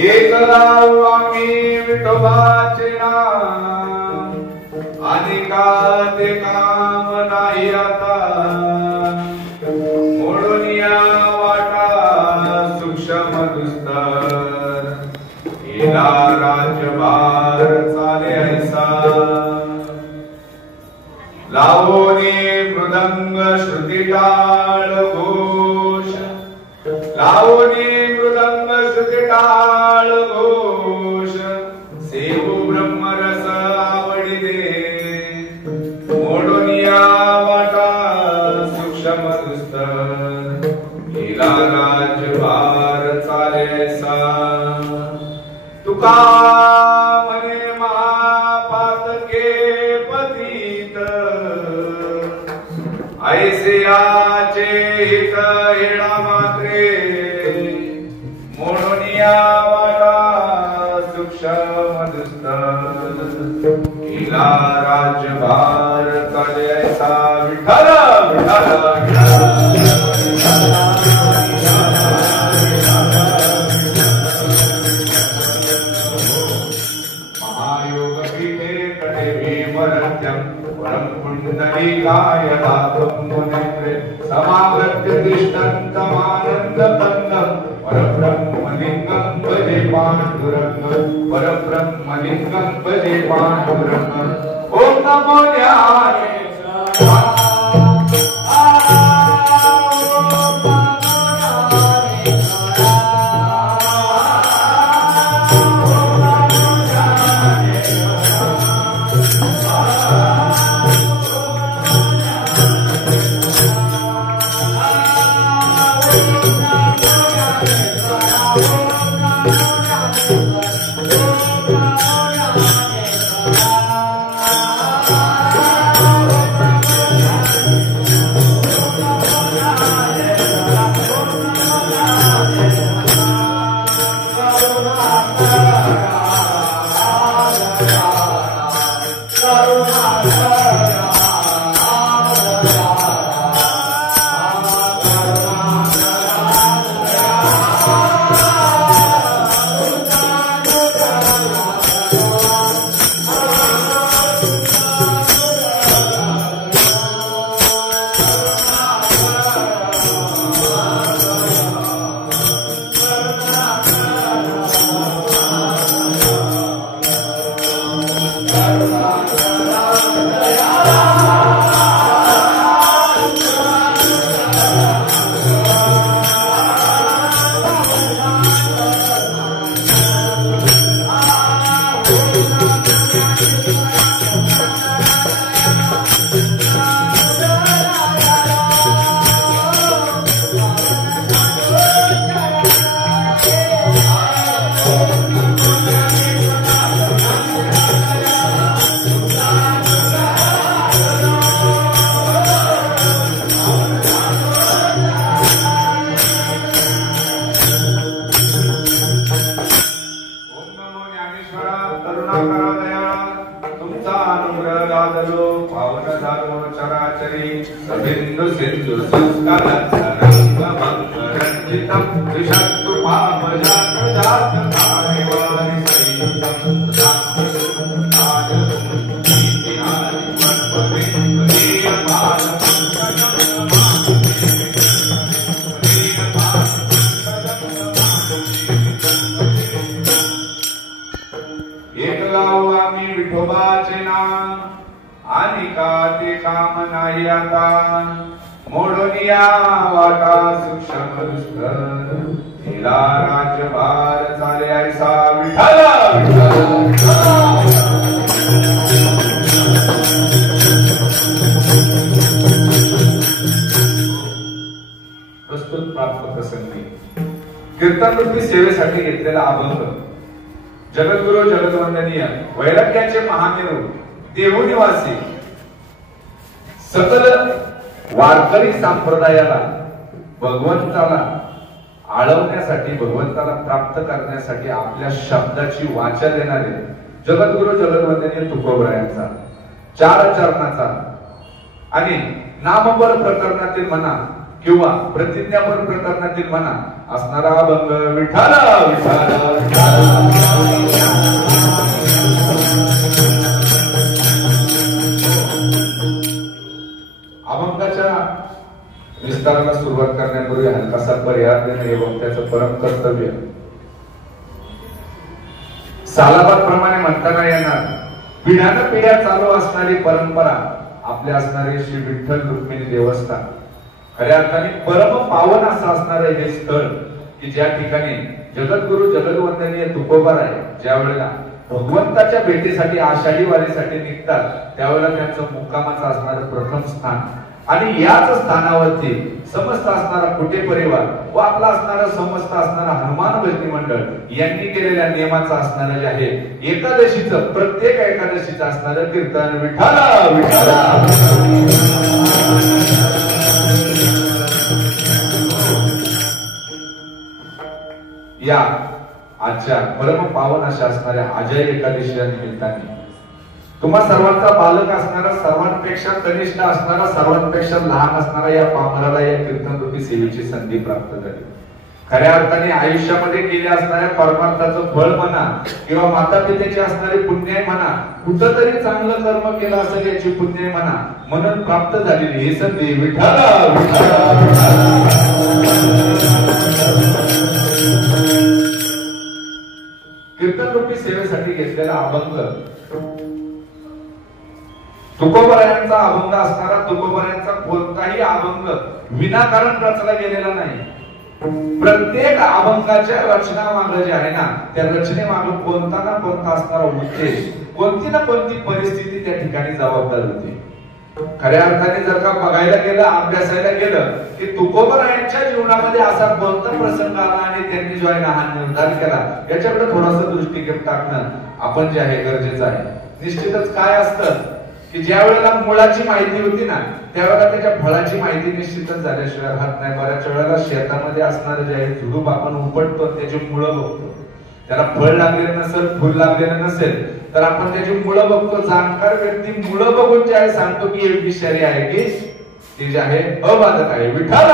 एक राव आम्ही विठोबाचे नाम आणि का ते काम नाही आता मोडून या वाटा सूक्ष्म दुस्तर केला राज्यभार चाले ऐसा लावोनी मृदंग श्रुती टाळ घोष लावोनी मृदंग श्रुती टाळ घोष सेवू ब्रह्मरस आवडिले मोडून या वाटा सूक्ष्म दुस्तर केला राज्यभार चाले ऐसा तुका म्हणे महापातके पतित ऐसे आचे हित येडा मात्रे म्हणून या वाटा सूक्ष्म दुस्तर केला राज्यभार चाले ऐसा विठ्ठल विठ्ठल महायोग पीठे कटे भीमरत्यं परम पुण्डरीकाय दातुं मुनित्रे समागत्य तिष्ठन्तमानन्दकन्दं परब्रह्मलिङ्गं भजे पाण्डुरङ्गं परब्रह्मलिङ्गं भजे पाण्डुरङ्गं ॐ नमो ज्ञानेशाय सिंधु सिंधु संस्कार रंग भंग रंजितम विषक्तु पापजात जात कार्यवारि संयुक्तम एक लावू आम्ही विठोबाचे नाम आणि का ते काम नाही आता मोडून या वाटा सूक्ष्म दुस्तर केला राज्यभार चाले ऐसा विठ्ठल प्रस्तुत प्राप्त प्रसंगी कीर्तनरूपी सेवेसाठी घेतलेला अभंग जगद्गुरु जगद्वंदनीय वैराग्याचे महामेरू देहू निवासी सकल वारकरी संप्रदायाला भगवंताला आळवण्यासाठी, भगवंताला प्राप्त करण्यासाठी आपल्या शब्दाची वाचा देणारे जगद्गुरु जगद्वंदनीय तुकोबरायांचा 4 चरणाचा आणि नामपर प्रकरणातील म्हणा किंवा प्रतिज्ञापर प्रकरणातील म्हणा असणारा अभंग विठ्ठल विठ्ठल अभंगाच्या विस्ताराला सुरुवात करण्यापूर्वी हलकासा पर्याय देणे हे वक्त्याचं परम कर्तव्य. सालाबाद प्रमाणे म्हणताना येणार पिढ्यानं पिढ्या चालू असणारी परंपरा आपल्या असणारे श्री विठ्ठल रुक्मिणी देवस्थान खऱ्या अर्थाने परम पावन असं असणारं हे स्थळ की ज्या ठिकाणी जगद्गुरु जगद्वंदनीय तुकोबाराय ज्या वेळेला भगवंताच्या भेटीसाठी आषाढी वारीसाठी निघतात त्यावेळेला त्यांचं मुक्कामाचं असणारं प्रथम स्थान आणि याच स्थानावरती समस्त असणारा कुटे परिवार व आपला असणारा समस्त असणारा हनुमान भजनी मंडळ यांनी केलेल्या नियमाचं असणारं जे आहे एकादशीचं प्रत्येक एकादशीचं असणारं कीर्तन विठ्ठल विठ्ठल या आजच्या परम पावन अशा असणाऱ्या अजय एकादशीच्या निमित्ताने तुम्हा सर्वांचा बालक असणारा, सर्वांपेक्षा कनिष्ठ असणारा, सर्वांपेक्षा लहान असणारा या पामराला या कीर्तनरूपी सेवेची संधी प्राप्त झाली. खऱ्या अर्थाने आयुष्यामध्ये केले असणाऱ्या परमार्थाचं फळ म्हणा किंवा माता पित्याची असणारी पुण्य म्हणा, कुठंतरी चांगलं कर्म केलं असेल याची पुण्य म्हणा म्हणून प्राप्त झालेली ही संधी विठ्ठल कीर्तनरूपी सेवेसाठी घेतलेला अभंग तुकोबरायांचा अभंग असणारा, तुकोबरायांचा कोणताही अभंग विनाकारण रचला गेलेला नाही. प्रत्येक अभंगाच्या रचनामागे जे आहे ना त्या रचनेमागे कोणता ना कोणता असणारा उद्देश, कोणती ना कोणती परिस्थिती त्या ठिकाणी जबाबदार होती. खऱ्या अर्थाने जर का बघायला गेलं, अभ्यासायला गेलं की तुकोबरायांच्या जीवनामध्ये असा कोणता प्रसंग आला आणि त्यांनी जो आहे ना हा निर्धार केला याच्याकडे थोडासा दृष्टिक्षेप टाकणं आपण जे आहे गरजेचं आहे. निश्चितच काय असतं की ज्या वेळेला मुळाची माहिती होती ना त्यावेळेला त्याच्या फळाची माहिती निश्चितच झाल्याशिवाय राहत नाही. बऱ्याच वेळेला शेतामध्ये असणारे जे आहे झुडूप आपण उपटतो, त्याची मुळं बघतो, त्याला फळ लागलेलं नसेल, फुल लागलेलं नसेल तर आपण त्याची मुळं बघतो. जाणकार व्यक्ती मुळं बघून जे आहे सांगतो की एक विषारी आहे की ती जे आहे अबाधक आहे. विठ्ठल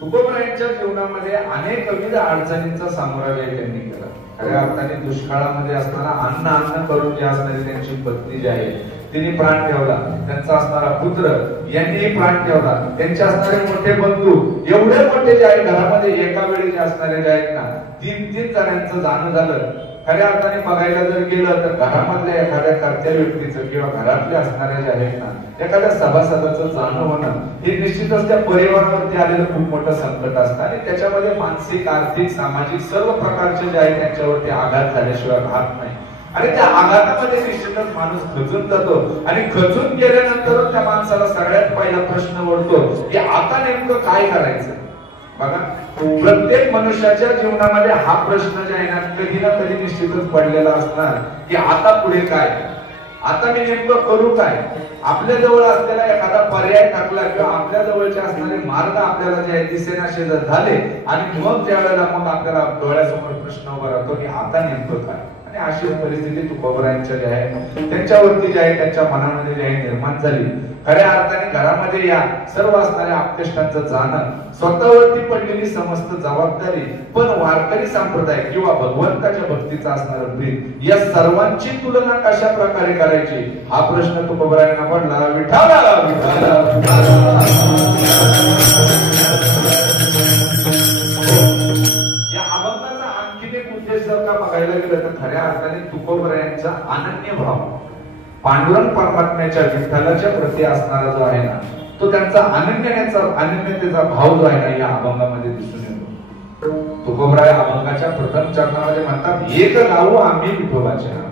तुकोबरायांच्या जीवनामध्ये अनेक विविध अडचणींचा सामोरा त्यांनी केला. खऱ्या अर्थाने दुष्काळामध्ये असताना अन्न करून जे असणारी त्यांची पत्नी जी आहे तिने प्राण ठेवला, त्यांचा असणारा पुत्र यांनीही प्राण ठेवला, त्यांचे असणारे मोठे बंधू एवढे मोठे जे आहे घरामध्ये एका वेळी जे असणारे जे आहेत ना 3-3 जणांचं जाणं झालं. खऱ्या अर्थाने बघायला जर गेलं तर घरामधल्या एखाद्या कर्त्या व्यक्तीचं किंवा घरातल्या असणाऱ्या जे आहेत ना एखाद्या सभासदाचं जाणं होणं हे निश्चितच त्या परिवारावरती आलेलं खूप मोठं संकट असतं आणि त्याच्यामध्ये मानसिक, आर्थिक, सामाजिक सर्व प्रकारचे जे आहे त्यांच्यावरती आघात झाल्याशिवाय राहत नाही. आणि त्या आघातामध्ये निश्चितच माणूस खचून जातो आणि खचून गेल्यानंतर त्या माणसाला सगळ्यात पहिला प्रश्न ओढतो की आता नेमकं काय करायचं. बघा प्रत्येक मनुष्याच्या जीवनामध्ये हा प्रश्न जे आहे ना कधी ना कधी निश्चितच पडलेला असणार की आता पुढे काय, आता मी नेमकं करू काय. आपल्या जवळ असलेला एखादा पर्याय टाकला किंवा आपल्या जवळचे असणारे मार्ग आपल्याला जे आहे दिसेनासे जर झाले आणि मग त्यावेळेला मग आपल्याला डोळ्यासमोर प्रश्न उभा राहतो की आता नेमकं काय. आणि अशी परिस्थिती तुकोबरायांच्या जे आहे त्यांच्यावरती जे आहे त्यांच्या मनामध्ये जे आहे निर्माण झाली. खऱ्या अर्थाने घरामध्ये या सर्व असणाऱ्या आपतेष्टांचं जाणं, स्वतःवरती पडलेली समस्त जबाबदारी, पण वारकरी संप्रदाय किंवा भगवंताच्या भक्तीचा असणारं प्रेम या सर्वांची तुलना कशा प्रकारे करायची हा प्रश्न तुकोबरायांना पडला. विठ्ठल या अभंगाचा आणखीन एक उद्देश जर का बघायला गेलं तर खऱ्या अर्थाने तुकोबरायांचा अनन्य भाव पांडुरंग परमात्म्याच्या विठ्ठलाच्या प्रती असणारा जो आहे ना तो त्यांचा अनन्यतेचा भाव जो आहे ना या अभंगामध्ये दिसून येतो. तुकोबराय अभंगाच्या प्रथम चरणामध्ये म्हणतात एक गाऊ आम्ही विठोबाचे नाव.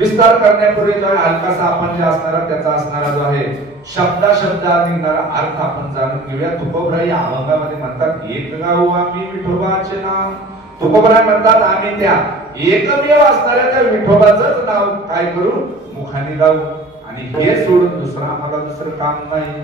विस्तार करण्यापूर्वी जो हलकासा आपण जे असणारा त्याचा असणारा जो आहे शब्दात निघणारा अर्थ आपण जाणून घेऊया. तुकोबराय या अभंगामध्ये म्हणतात, एक गाऊ आम्ही विठोबाचे नाव. तुकोबराय म्हणतात, आम्ही त्या एकमेव असणाऱ्या त्या विठोबाचंच नाव काय करू, मुखाने गाऊ, आणि हे सोडून दुसरं आम्हाला दुसरं काम नाही.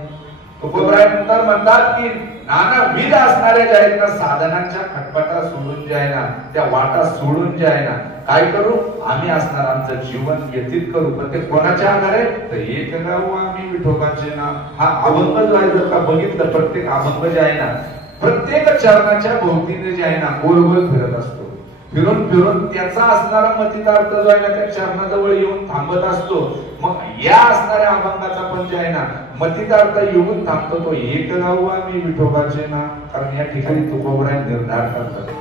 तुकोबराय नंतर म्हणतात की नानाविध असणाऱ्या ज्या आहेत ना साधनांच्या खटपटा सोडून जे आहे ना, त्या वाटा सोडून जे आहे ना, काय करू, आम्ही असणार आमचं जीवन व्यतीत करू. पण ते कोणाच्या आधारे, तर एक गाऊ आम्ही विठोबाचे नाव. हा अभंग जो आहे जर का बघितलं, प्रत्येक अभंग जे आहे ना प्रत्येक चरणाच्या भोवतीने जे आहे ना गोल गोल फिरत असतो. फिरून फिरून त्याचा असणारा मतितार्थ जो आहे ना त्या चरणाजवळ येऊन थांबत असतो. मग या असणाऱ्या अभंगाचा पण जे आहे ना मतितार्थ येऊन थांबतो तो एक गाऊ आम्ही विठोबाचे नाव. कारण या ठिकाणी तुकोबराय निर्धार करतात.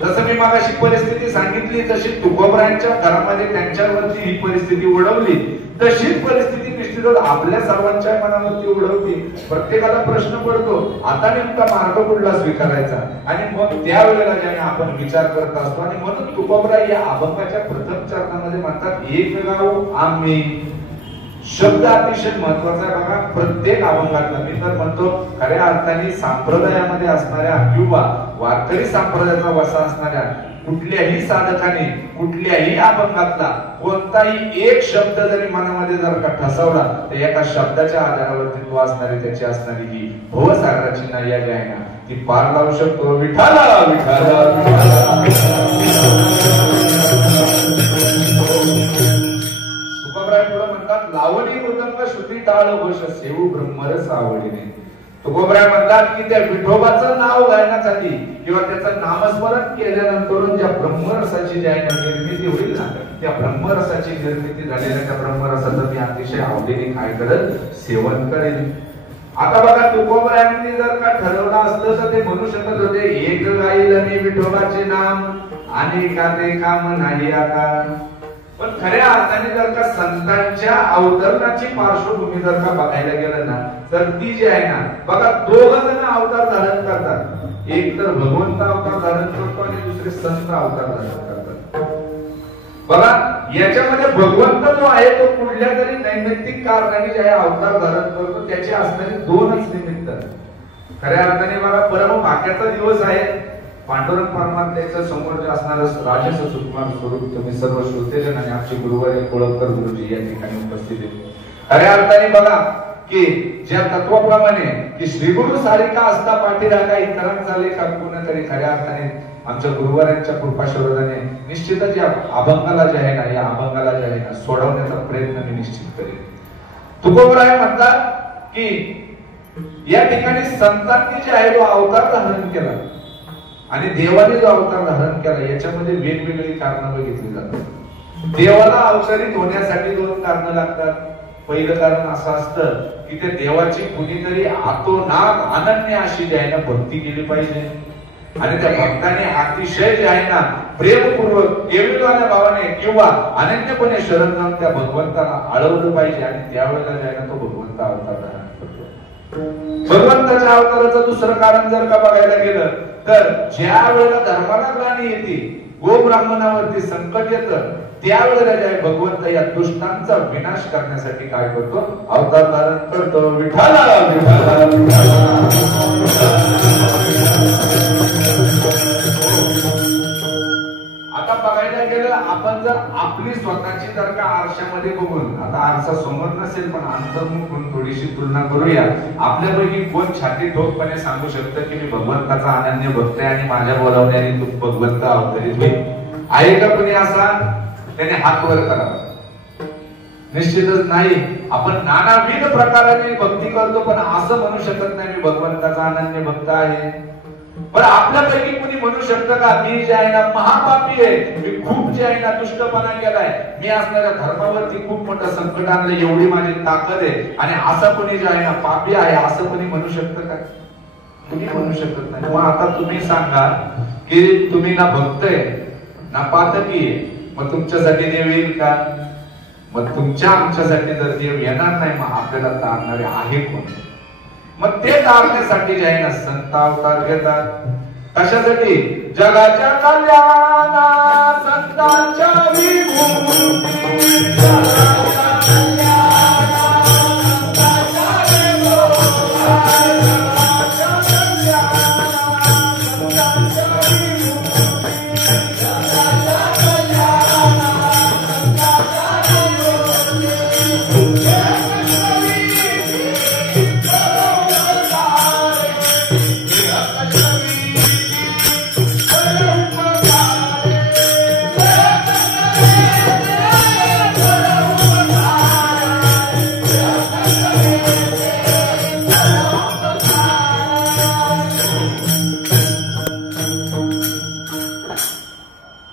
जसं मी मागाशी परिस्थिती सांगितली, तशी तुकोबरायांच्या घरामध्ये त्यांच्यावरती ही परिस्थिती उडवली, तशीच परिस्थिती निश्चितच आपल्या सर्वांच्या मनावरती उडवते. प्रत्येकाला प्रश्न पडतो, आता नेमका मार्ग कुठला स्वीकारायचा, आणि मग त्यावेळेला ज्याने आपण विचार करत असतो. आणि म्हणून तुकोबराय या अभंगाच्या प्रथम चरणामध्ये म्हणतात, एक गाऊ आम्ही. शब्द अतिशय महत्वाचा आहे बघा प्रत्येक अभंगातला. मी तर म्हणतो खऱ्या अर्थाने संप्रदायामध्ये असणाऱ्या किंवा वारकरी संप्रदायाचा वसा असणाऱ्या कुठल्याही साधकाने कुठल्याही अभंगातला कोणताही एक शब्द जरी मनामध्ये जर का ठसवला, तर एका शब्दाच्या आधारावरती तो असणारी त्याची असणारी ही भवसागराची नैया जी आहे ना ती पार लावू शकतो. विठाला विठाला लावणी मृदंग श्रुती टाळ घोष सेवू ब्रह्मरस आवडीने. तुकोबराय म्हणतात की त्या विठोबाचं नाव गायण्यासाठी किंवा त्याचं नामस्मरण केल्यानंतर ज्या ब्रह्मरसाची जी आहे निर्मिती होईल ना, त्या ब्रह्मरसाची निर्मिती झालेल्या त्या ब्रह्मरसाचं मी अतिशय आवडीने काय करत सेवन करेल. आता बघा तुकोबरायांनी जर का ठरवलं असतं तर ते म्हणू शकत होते, एक गाईल मी विठोबाचे नाम आणि का ते काम नाही आता. पण खऱ्या अर्थाने जर का संतांच्या अवतरणाची पार्श्वभूमी जर का बघायला गेलं ना, तर ती जी आहे ना बघा दोघ जण अवतार धारण करतात. एक तर भगवंत अवतार धारण करतो आणि दुसरे संत अवतार धारण करतात. बघा याच्यामध्ये भगवंत जो आहे तो कुठल्या तरी नैमित्तिक कारणाने जे आहे अवतार धारण करतो, त्याचे असणारे दोनच निमित्त. खऱ्या अर्थाने बघा परम भाग्याचा दिवस आहे. पांडुरंग परमात्म्याच्या समोर जे असणारं राजस सुकुमार स्वरूप तुम्ही सर्व श्रोतेजन आणि आमचे गुरुवारी कोळंबकर गुरुजी या ठिकाणी उपस्थित आहेत. खऱ्या अर्थाने बघा की ज्या तत्वाप्रमाणे की श्री गुरु सारिका असता पाठीरागा इतरांचा लेखा कोणतरी खऱ्या अर्थाने आमच्या गुरुवारांच्या कृपाशोधाने निश्चितच या अभंगाला जे आहे ना, या अभंगाला जे आहे ना सोडवण्याचा प्रयत्न मी निश्चित करेन. तुकोबराय म्हणतात की या ठिकाणी संतांनी जे आहे तो अवतार धारण केला आणि देवाने जो अवतार धारण केला, याच्यामध्ये वेगवेगळी कारणं बघितली जातात. देवाला अवतरित होण्यासाठी दोन कारणं लागतात. पहिलं कारण असं असतं की त्या देवाची कुणीतरी आतोनात अनन्य अशी जी आहे ना भक्ती केली पाहिजे, आणि त्या भक्ताने अतिशय जे आहे ना प्रेमपूर्वक केविलवाल्या भावाने किंवा अनन्यपणे शरण जाऊन त्या भगवंताला आळवलं पाहिजे, आणि त्यावेळेला जे आहे ना तो भगवंत अवतार धारण करतो. भगवंताच्या अवताराचं दुसरं कारण जर का बघायला गेलं तर ज्या वेळेला धर्माला ग्लानी येते, गोब्राह्मणावरती संकट येतं, त्यावेळेला जे भगवंत या दुष्टांचा विनाश करण्यासाठी काय करतो, अवतार धारण करतो. विठाला विठाला आता बघायला गेलं आपण जर आपली स्वतःची जर का आरशामध्ये बघून, आता आरसा समोर नसेल पण अंतर्मुख म्हणून थोडीशी तुलना करूया. आपल्यापैकी कोण छाती ठोकपणे सांगू शकतं की मी भगवंताचा अनन्य भक्त आहे आणि माझ्या बोलावण्याने तू भगवंत अवतरित होईल? आहे का कोणी असा? त्याने हात वर करावा. निश्चितच नाही. आपण नानाविध प्रकाराने भक्ती करतो पण असं म्हणू शकत नाही मी भगवंताचा अनन्य भक्त आहे. पण आपल्यापैकी कुणी म्हणू शकतं का मी जे आहे ना महापापी आहे, मी खूप जे आहे ना दुष्टपणा केलाय, मी असणाऱ्या धर्मावरती खूप मोठं संकट आणलं, एवढी माझी ताकद आहे, आणि असं कोणी जे आहे ना पापी आहे असं कोणी म्हणू शकतं का? तुम्ही म्हणू शकत नाही. मग आता तुम्ही सांगा की तुम्ही ना भक्त आहे ना पातकी आहे, मग तुमच्यासाठी देव येईल का? मग तुमच्या आमच्यासाठी जर देव येणार नाही, मग आपल्याला तारणारे आहे कोण? मग ते तारण्यासाठी जे आहे ना संत अवतार घेतात. कशासाठी? जगाच्या कल्याणा संतांच्या विभूती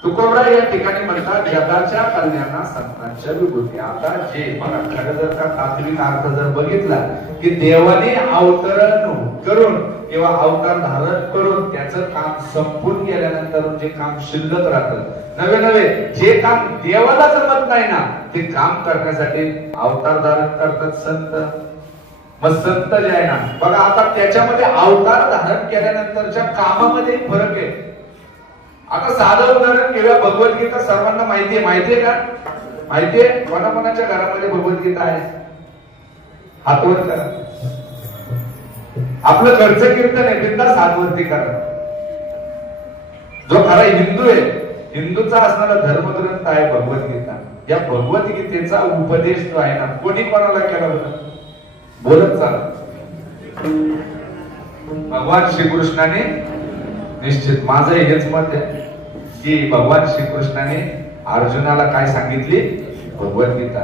तुकोबरा या ठिकाणी म्हणतात जगाच्या कल्याणा संतांच्या विभूती. आता जे बघा खरं जर का तात्विक अर्थ जर बघितला की देवाने अवतरण करून किंवा अवतार धारण करून त्याचं काम संपून गेल्यानंतर जे काम शिल्लक राहतं, नवे नवे जे काम देवाला जमत नाही ना ते काम करण्यासाठी अवतार धारण करतात संत. मग संत जे आहे ना बघा आता त्याच्यामध्ये अवतार धारण केल्यानंतरच्या कामामध्ये फरक आहे. आता साधं उदाहरण घेऊया, भगवद्गीता सर्वांना माहितीये का? माहितीये? कोणाकोणाच्या घरामध्ये भगवद्गीता आहे? हातवर करा. आपलं घरचं कीर्तन आहे, बिंदास हातवरती करा. जो खरा हिंदू आहे, हिंदूचा असणारा धर्मग्रंथ आहे भगवद्गीता. या भगवद्गीतेचा उपदेश जो आहे ना कोणी कोणाला केला होता? बोलत चाल. भगवान श्रीकृष्णाने निश्चित माझं हेच मत आहे की भगवान श्रीकृष्णाने अर्जुनाला काय सांगितली? भगवद्गीता.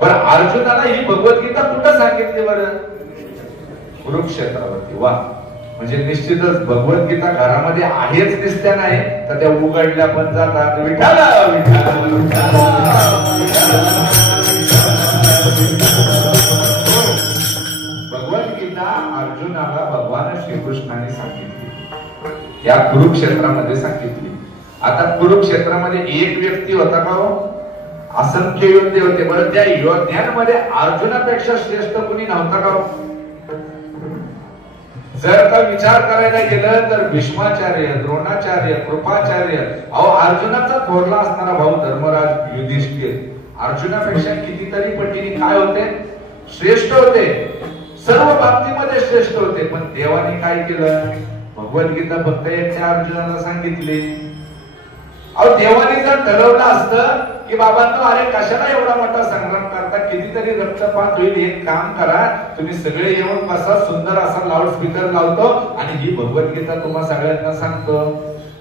बरं अर्जुनाला ही भगवद्गीता कुठं सांगितली बरं? कुरुक्षेत्रावरती. वा, म्हणजे निश्चितच भगवद्गीता घरामध्ये आहेच दिसत्या नाही तर त्या उघडल्या पण जातात. विठाला भगवद्गीता अर्जुनाला भगवान श्रीकृष्णाने सांगितली, या कुरुक्षेत्रामध्ये सांगितली. आता कुरुक्षेत्रामध्ये एक व्यक्ती होता का हो? असंख्य योद्धे होते. बरं त्या योद्ध्यांमध्ये अर्जुनापेक्षा श्रेष्ठ कुणी नव्हता का हो? जर का विचार करायला गेलं तर भीष्माचार्य, द्रोणाचार्य, कृपाचार्य, अहो अर्जुनाचा थोरला असणारा भाऊ धर्मराज युधिष्ठिर अर्जुनापेक्षा कितीतरी पटीने काय होते? श्रेष्ठ होते. सर्व बाबतीमध्ये श्रेष्ठ होते. पण देवाने काय केलं? भगवद्गीता फक्त एकट्या अर्जुनाला सांगितली. अहो देवाने जर ठरवलं असतं की बाबांनो अरे कशाला एवढा मोठा संग्राम करता, कितीतरी रक्तपात होईल, एक काम करा तुम्ही सगळे येऊन बसा, सुंदर असा लाऊडस्पीकर लावतो आणि ही भगवद्गीता तुम्हा सगळ्यांना सांगतो.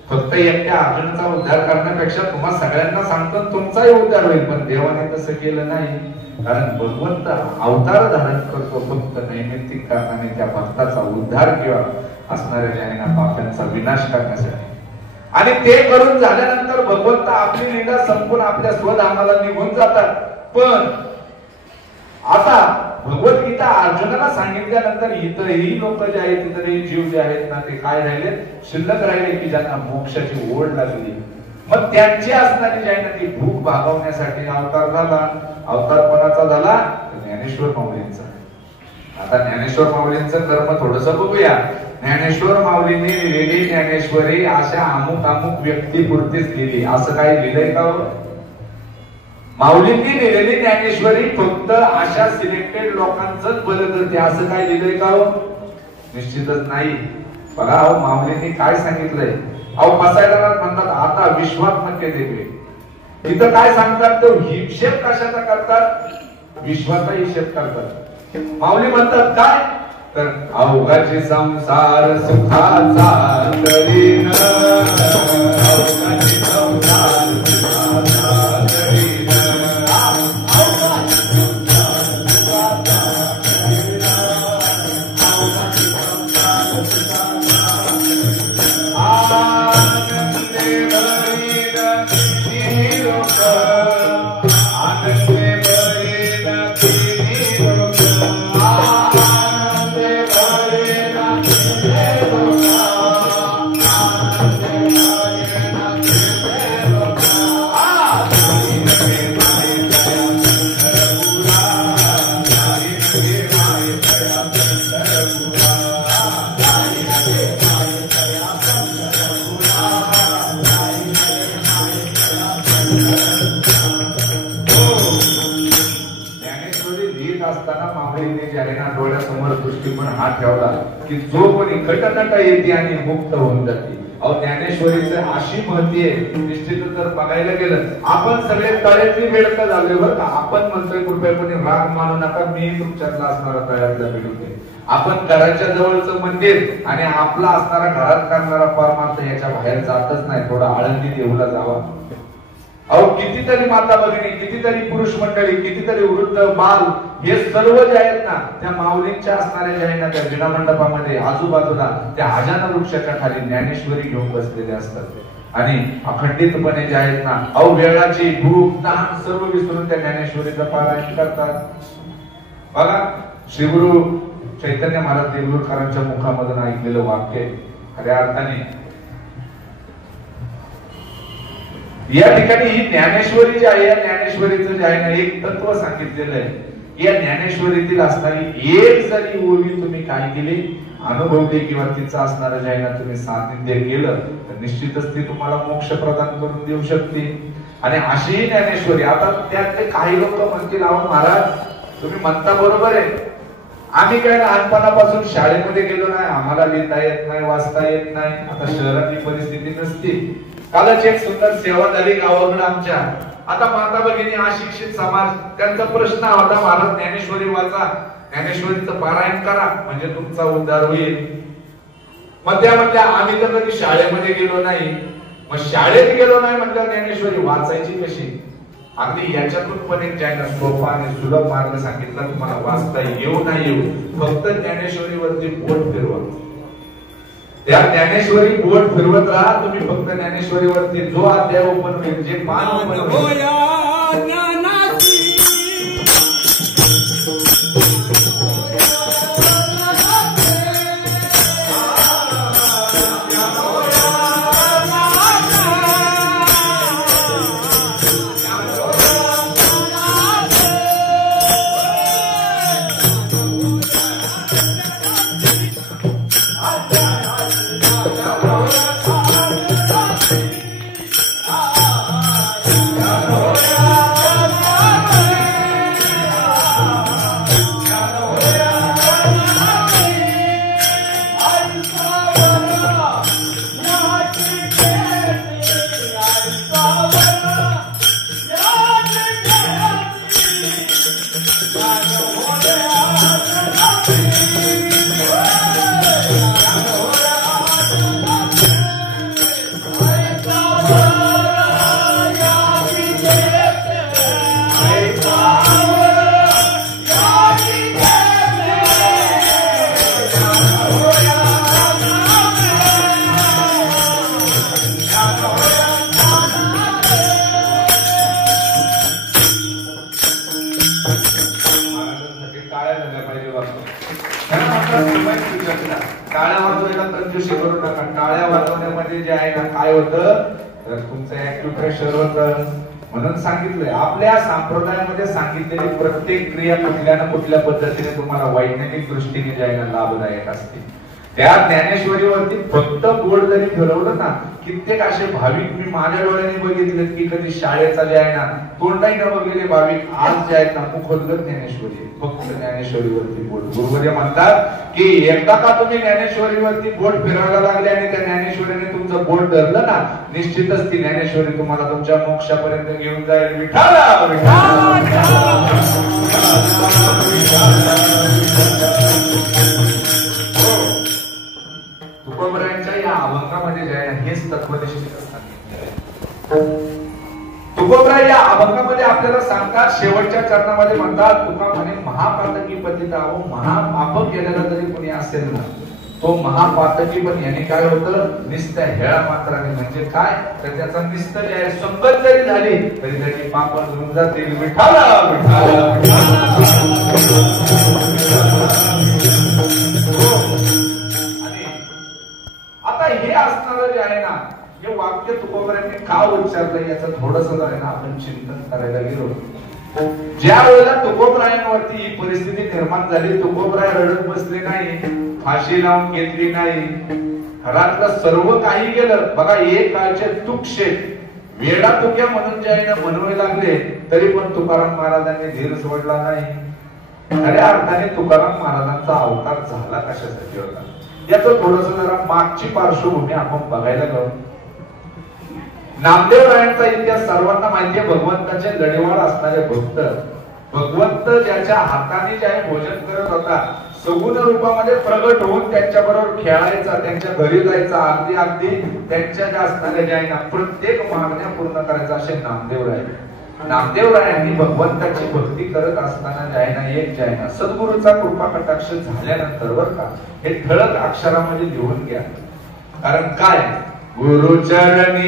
फक्त एकट्या अर्जुनाचा उद्धार करण्यापेक्षा तुम्हा सगळ्यांना सांगतो, तुमचाही उद्धार होईल. पण देवाने तसं केलं नाही. कारण भगवंत अवतार धारण करतो फक्त नैमित्तिक कारणाने त्या भक्ताचा उद्धार किंवा असणाऱ्या ज्या आहे ना पापांचा विनाश करण्यासाठी. आणि ते करून झाल्यानंतर भगवंत आपली लीला संपून आपल्या स्वधामाला निघून जातात. पण आता भगवद्गीता अर्जुनाला सांगितल्यानंतर इतरही लोक जे आहेत, इतरही जीव जे आहेत ना ते काय राहिले? शिल्लक राहिले की ज्यांना मोक्षाची ओढ लागली. मग त्यांची असणारी जी आहे ना ती भूक भागवण्यासाठी अवतार झाला. अवतार कोणाचा झाला? ज्ञानेश्वर माऊलींचा. आता ज्ञानेश्वर माऊलींचं कर्म थोडस बघूया. ज्ञानेश्वर माऊलींनी लिहिलेली ज्ञानेश्वरी अशा अमुक अमुक व्यक्तीपुरतीच लिहिली, असं काही लिहिलंय का? माऊलींनी लिहिलेली ज्ञानेश्वरी फक्त अशा सिलेक्टेड लोकांचंच बदल करते, असं काय लिहिलंय का? निश्चितच नाही. बघा अहो माऊलींनी काय सांगितलंय. अहो बसायला म्हणतात आता विश्वात्मके देवे. तिथं काय सांगतात? तो हिशेब कशाचा करतात? विश्वाचा हिशेब करतात. माऊली म्हणतात काय? तर अवघाचे संसार सुखाचा करीन, अवघाचे संसार सुखाचा करीन, हात ठेवला की जो कोणी खटनट येते आणि मुक्त होऊन जाते. अहो ज्ञानेश्वरीचं अशी महती आहे. निश्चित जर बघायला गेलं आपण सगळे तळ्यातली बेडक झाले बरं का. आपण म्हणतोय कृपया कोणी राग मानू नका, मी तुमच्यातला असणारा तळ्यातला बेडूक आहे. आपण घराच्या जवळचं मंदिर आणि आपला असणारा घरात करणारा परमार्थ याच्या बाहेर जातच नाही. थोडा आळंदी देऊला जावा. अहो कितीतरी माता भगिनी, कितीतरी पुरुष मंडळी, कितीतरी वृद्ध बाल, हे सर्व जे आहेत ना त्या माऊलींच्या असणाऱ्या जे आहे ना त्या विना मंडपामध्ये आजूबाजूला त्या आजान वृक्षाच्या खाली ज्ञानेश्वरी घेऊन बसलेले असतात. आणि अखंडितपणे जे आहेत ना, वेळाची भूक तहान सर्व विसरून त्या ज्ञानेश्वरीचं पारायण करतात. बघा, श्री गुरु चैतन्य महाराज देगलूरकरांच्या मुखामधून ऐकलेलं वाक्य खऱ्या अर्थाने या ठिकाणी ही ज्ञानेश्वरी जी आहे, या ज्ञानेश्वरीचं जे आहे ना, एक तत्व सांगितलेलं आहे. या ज्ञानेश्वरीतील असणारी एक जरी ओवी तुम्ही काय केली, अनुभवली किंवा तिचं असणारं जे आहे ना तुम्ही सानिध्य केलं, तर निश्चितच ती तुम्हाला मोक्ष प्रदान करून देऊ शकते. आणि अशी ही ज्ञानेश्वरी, आता त्यातले काही लोक म्हणतील, अहो महाराज तुम्ही म्हणता बरोबर आहे, आम्ही काय लहानपणापासून शाळेमध्ये गेलो नाही, आम्हाला लिहिता येत नाही, वाचता येत नाही. आता शहरातली परिस्थिती नसती. कालच एक सुंदर सेवा झाली गावाकडे आमच्या. आता माता भगिनी अशिक्षित समाज, त्यांचा प्रश्न होता, महाराज ज्ञानेश्वरी वाचा, ज्ञानेश्वरीचं पारायण करा म्हणजे तुमचा उद्धार होईल. मग त्या म्हटल्या आम्ही तर कधी शाळेमध्ये गेलो नाही. मग शाळेत गेलो नाही म्हटलं ज्ञानेश्वरी वाचायची कशी? अगदी याच्यातून पण एक ज्यांना सोपा आणि सुलभ मार्ग सांगितला, तुम्हाला वाचता येऊ नाही येऊ, फक्त ज्ञानेश्वरीवरती बोट फिरवा. त्या ज्ञानेश्वरी बोट फिरवत राहा तुम्ही. फक्त ज्ञानेश्वरीवरती जो अध्याय ओपन होईल, जे पान ओपन होईल, टाळ्या वाजवायला कंजूसी करू नका. टाळ्या वाजवण्यामध्ये जे आहे ना काय होतं, तर तुमचं ऍक्टिव्ह प्रेशर होतं. म्हणून सांगितलंय, आपल्या संप्रदायामध्ये सांगितलेली प्रत्येक क्रिया कुठल्या ना कुठल्या पद्धतीने तुम्हाला वैज्ञानिक दृष्टीने जे आहे ना लाभदायक असते. त्या ज्ञानेश्वरीवरती फक्त बोर्ड जरी ठरवलं ना, कित्येक असे भाविक मी माझ्या डोळ्यांनी बघितले की कधी शाळेचा जे आहे ना तोंडाही न बघलेले भाविक आज जे आहेत ना मुखोद्गत ज्ञानेश्वरी, फक्त ज्ञानेश्वरीवरती बोर्ड. गुरुवर्य म्हणतात की एकदा का तुम्ही ज्ञानेश्वरीवरती बोर्ड फिरवायला लागले आणि त्या ज्ञानेश्वरीने तुमचं बोर्ड धरलं ना, निश्चितच ती ज्ञानेश्वरी तुम्हाला तुमच्या मोक्षापर्यंत घेऊन जाईल. विठाला तुकोबरायांच्या या अभंगामध्ये जे आहे हेच तत्वनिष्ठ सांगितले. तुकोबराय या अभंगामध्ये आपल्याला सांगतात, शेवटच्या चरणामध्ये म्हणतात, तुका म्हणे महापातकी पतित आहो, महापाप केलेला जरी कोणी असेल ना, तो महापातकी पण याने काय होतं, निस्त्या हेळा मात्राने. म्हणजे काय, तर त्याचा निस्त जे आहे संगत जरी झाली तरी त्याची पाप धुवून जातील. विठाला आता हे असणारं जे आहे ना, हे वाक्य तुकोबरायांनी का उच्चारलं याचं थोडस आहे ना आपण चिंतन करायला गेलो. ज्या वेळेला तुकोबरायांवरती ही परिस्थिती निर्माण झाली, तुकोबराय रडत बसले नाही, फाशी लावून घेतली नाही, घरातलं सर्व काही गेलं. बघा, एक काळचे तुकशे वेडा तुक्या म्हणून जे आहे ना म्हणवे लागले, तरी पण तुकाराम महाराजांनी धीर सोडला नाही. खऱ्या अर्थाने तुकाराम महाराजांचा अवतार झाला कशासाठी होता, याचं थोडस जरा मागची पार्श्वभूमी आपण बघायला जाऊ. नामदेवरायांचा इतिहास सर्वांना माहितीये. भगवंताचे लढेवाळ असणारे भक्त, भगवंत ज्याच्या हाताने जे आहे भोजन करत होता, सगुण रूपामध्ये प्रगट होऊन त्यांच्या बरोबर खेळायचा, त्यांच्या घरी जायचा, अगदी त्यांच्या ज्या असणाऱ्या ज्या आहे ना प्रत्येक मागण्या पूर्ण करायचा, असे नामदेवराय. नामदेवरायांनी भगवंताची भक्ती करत असताना जे आहे ना, एक जे आहे ना सद्गुरूचा कृपा कटाक्ष झाल्यानंतर बरं का, हे ठळक अक्षरामध्ये लिहून घ्या. कारण काय, गुरुचरणी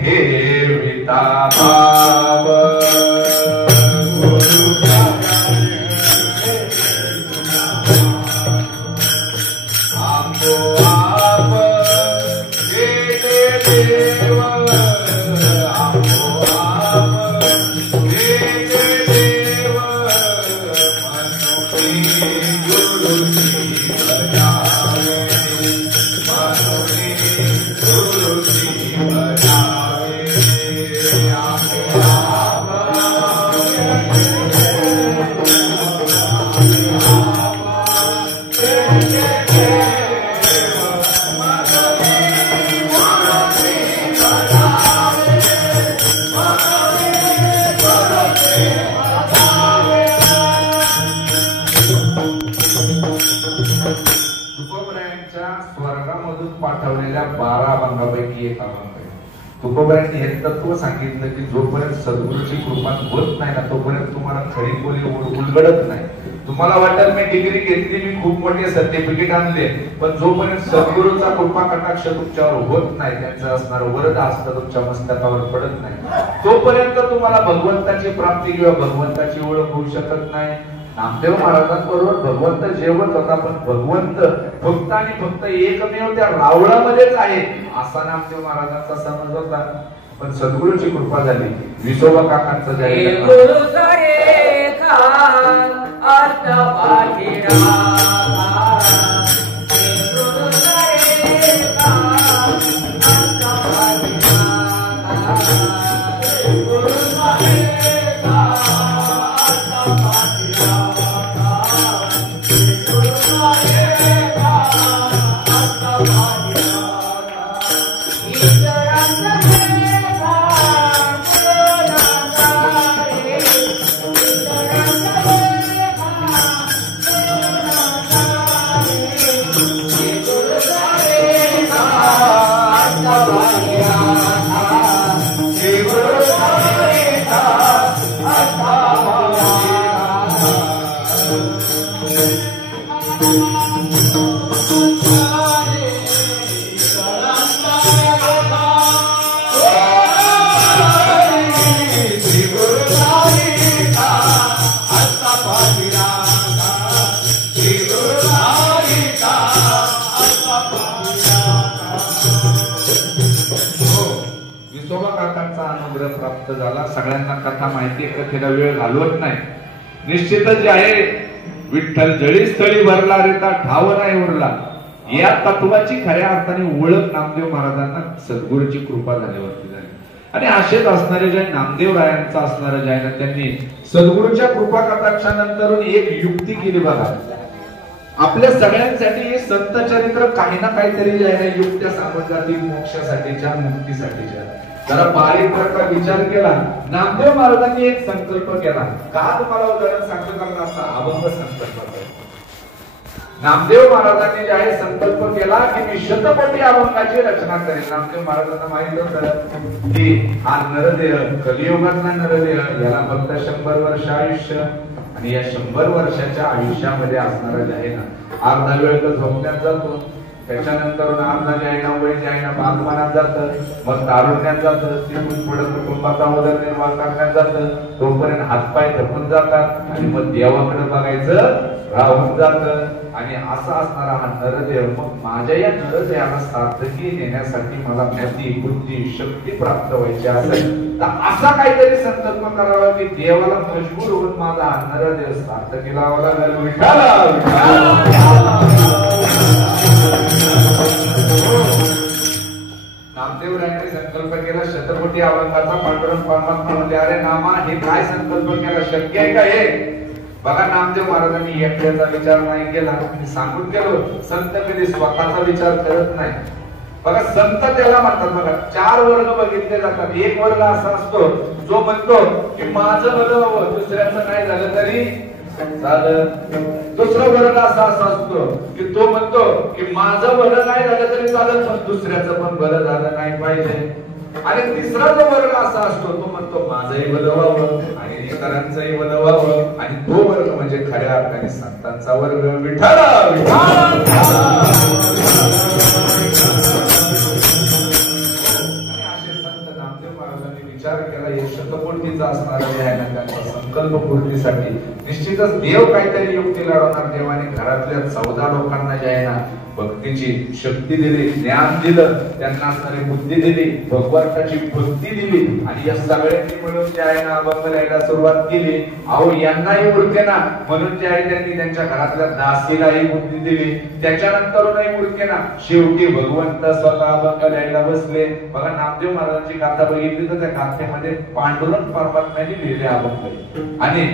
ठेविता भाव स्वर्गामधून पाठवलेल्या 12 अभंगापैकी एक अभंग आहे. तुकोबांनी हे तत्व सांगितलं की जोपर्यंत सद्गुरूची कृपा होत नाही ना तोपर्यंत तुम्हाला खरी बोली उलगडत नाही. तुम्हाला वाटत मी डिग्री घेतली, मी खूप मोठे सर्टिफिकेट आणले, पण जोपर्यंत सद्गुरूचा कृपा कटाक्ष तुमच्यावर होत नाही, त्यांचं असणार वरद हस्त तुमच्या मस्तकावर पडत नाही, तोपर्यंत तुम्हाला भगवंताची प्राप्ती किंवा भगवंताची ओळख होऊ शकत नाही. नामदेव महाराजांबरोबर भगवंत जेवत होता, पण भगवंत फक्त आणि फक्त एकमेव त्या रावळामध्येच आहे असा नामदेव महाराजांचा समज होता. पण सद्गुरूची कृपा झाली. विसोबा काकांचं प्राप्त झाला. सगळ्यांना कथा माहिती आहे, कथेला वेळ घालवत नाही. निश्चितच जे आहे विठ्ठल जळी स्थळी भरला रेता ठाव नाही उरला, या तत्वाची खऱ्या अर्थाने ओळख नामदेव महाराजांना सद्गुरूची कृपा झाल्यावरती झाली. आणि असेच असणारे जे नामदेव रायांचा असणारे जे आहे ना, त्यांनी सद्गुरूच्या कृपा कटाक्षानंतर एक युक्ती केली बघा. आपल्या सगळ्यांसाठी संत चरित्र काही ना काहीतरी जे आहे ना युक्त्या सांगत जातील मोक्षासाठीच्या, मुक्तीसाठीच्या. जरा बारीक प्रकार विचार केला. नामदेव महाराजांनी एक संकल्प केला. का तुम्हाला उदाहरण सांगतो कारण असा अभंग संकल्प आहे. नामदेव महाराजांनी जे आहे संकल्प केला की मी शतकोटी अभंगाची रचना करेन. नामदेव महाराजांना माहित होतं की हा नरदेह कलियुगातला नरदेह, याला फक्त 100 वर्ष आयुष्य, आणि या 100 वर्षाच्या आयुष्यामध्ये असणारा जे आहे ना अर्धा वेळ तर झोपण्यात जातो, त्याच्यानंतर अर्धा जे आहे ना वय जे आहे ना बालपणात जातं, मग तारुण्यात जातं, तिथून पुढे कुटुंबाचा उदरनिर्वाह करण्यात जातं, तोपर्यंत हातपाय थकून जातात आणि मग देवाकडे बघायचं राहून जातं. आणि असा असणारा हा नरदेव, मग माझ्या या नरदेहाला सार्थकी नेण्यासाठी मला बुद्धी बुद्धी शक्ती प्राप्त व्हायची असेल तर असा काहीतरी संकल्प करावा की देवाला मजबूर होऊन माझा हा नरदेव सार्थकी लावावा लागेल. नामदेव रायांनी संकल्प केला शतकोटी अभंगाचा. पांडुरंग परमात्मा म्हणले अरे नामा हे काय संकल्प केला, शक्य आहे का हे? बघा नामदेव महाराजांनी एकट्याचा विचार नाही केला. सांगून गेलो संत कधी स्वतःचा विचार करत नाही. बघा संत त्याला म्हणतात बघा 4 वर्ग बघितले जातात. एक वर्ग असा असतो जो म्हणतो की माझं भलं हवं, दुसऱ्याचं नाही झालं तरी चालेल. दुसरा वर्ग असा असतो की तो म्हणतो की माझं भलं नाही झालं तरी चालेल, पण दुसऱ्याचं पण भलं झालं नाही पाहिजे. आणि तिसरा जो वर्ग असा असतो तो म्हणतो माझंही भलं व्हावं आणि इतरांचंही भलं व्हावं. आणि तो वर्ग म्हणजे खऱ्या अर्थाने संतांचा वर्ग. विठ्ठल विचार केला हे शतकोटीचा असणारा जे आहे ना त्यांचा संकल्प पूर्तीसाठी निश्चितच देव काहीतरी युक्ती लढवणार. देवाने घरातल्या 14 लोकांना जे आहे ना भक्तीची शक्ती दिली, ज्ञान दिलं, त्यांना असणारी बुद्धी दिली, भगवंताची भक्ती दिली आणि या सगळ्यांनी मिळून जे आहे ना अभंग लिहायला सुरुवात केली. अहो यांनाही उरके ना म्हणून जे आहे त्यांनी त्यांच्या घरातल्या दासीलाही बुद्धी दिली, त्याच्यानंतरही उरके ना शेवटी भगवंत स्वतः अभंग लिहायला बसले. बघा नामदेव महाराजांची गाथा बघितली तर त्या गाथेमध्ये पांडुरंग परमात्म्याने लिहिले अभंग आणि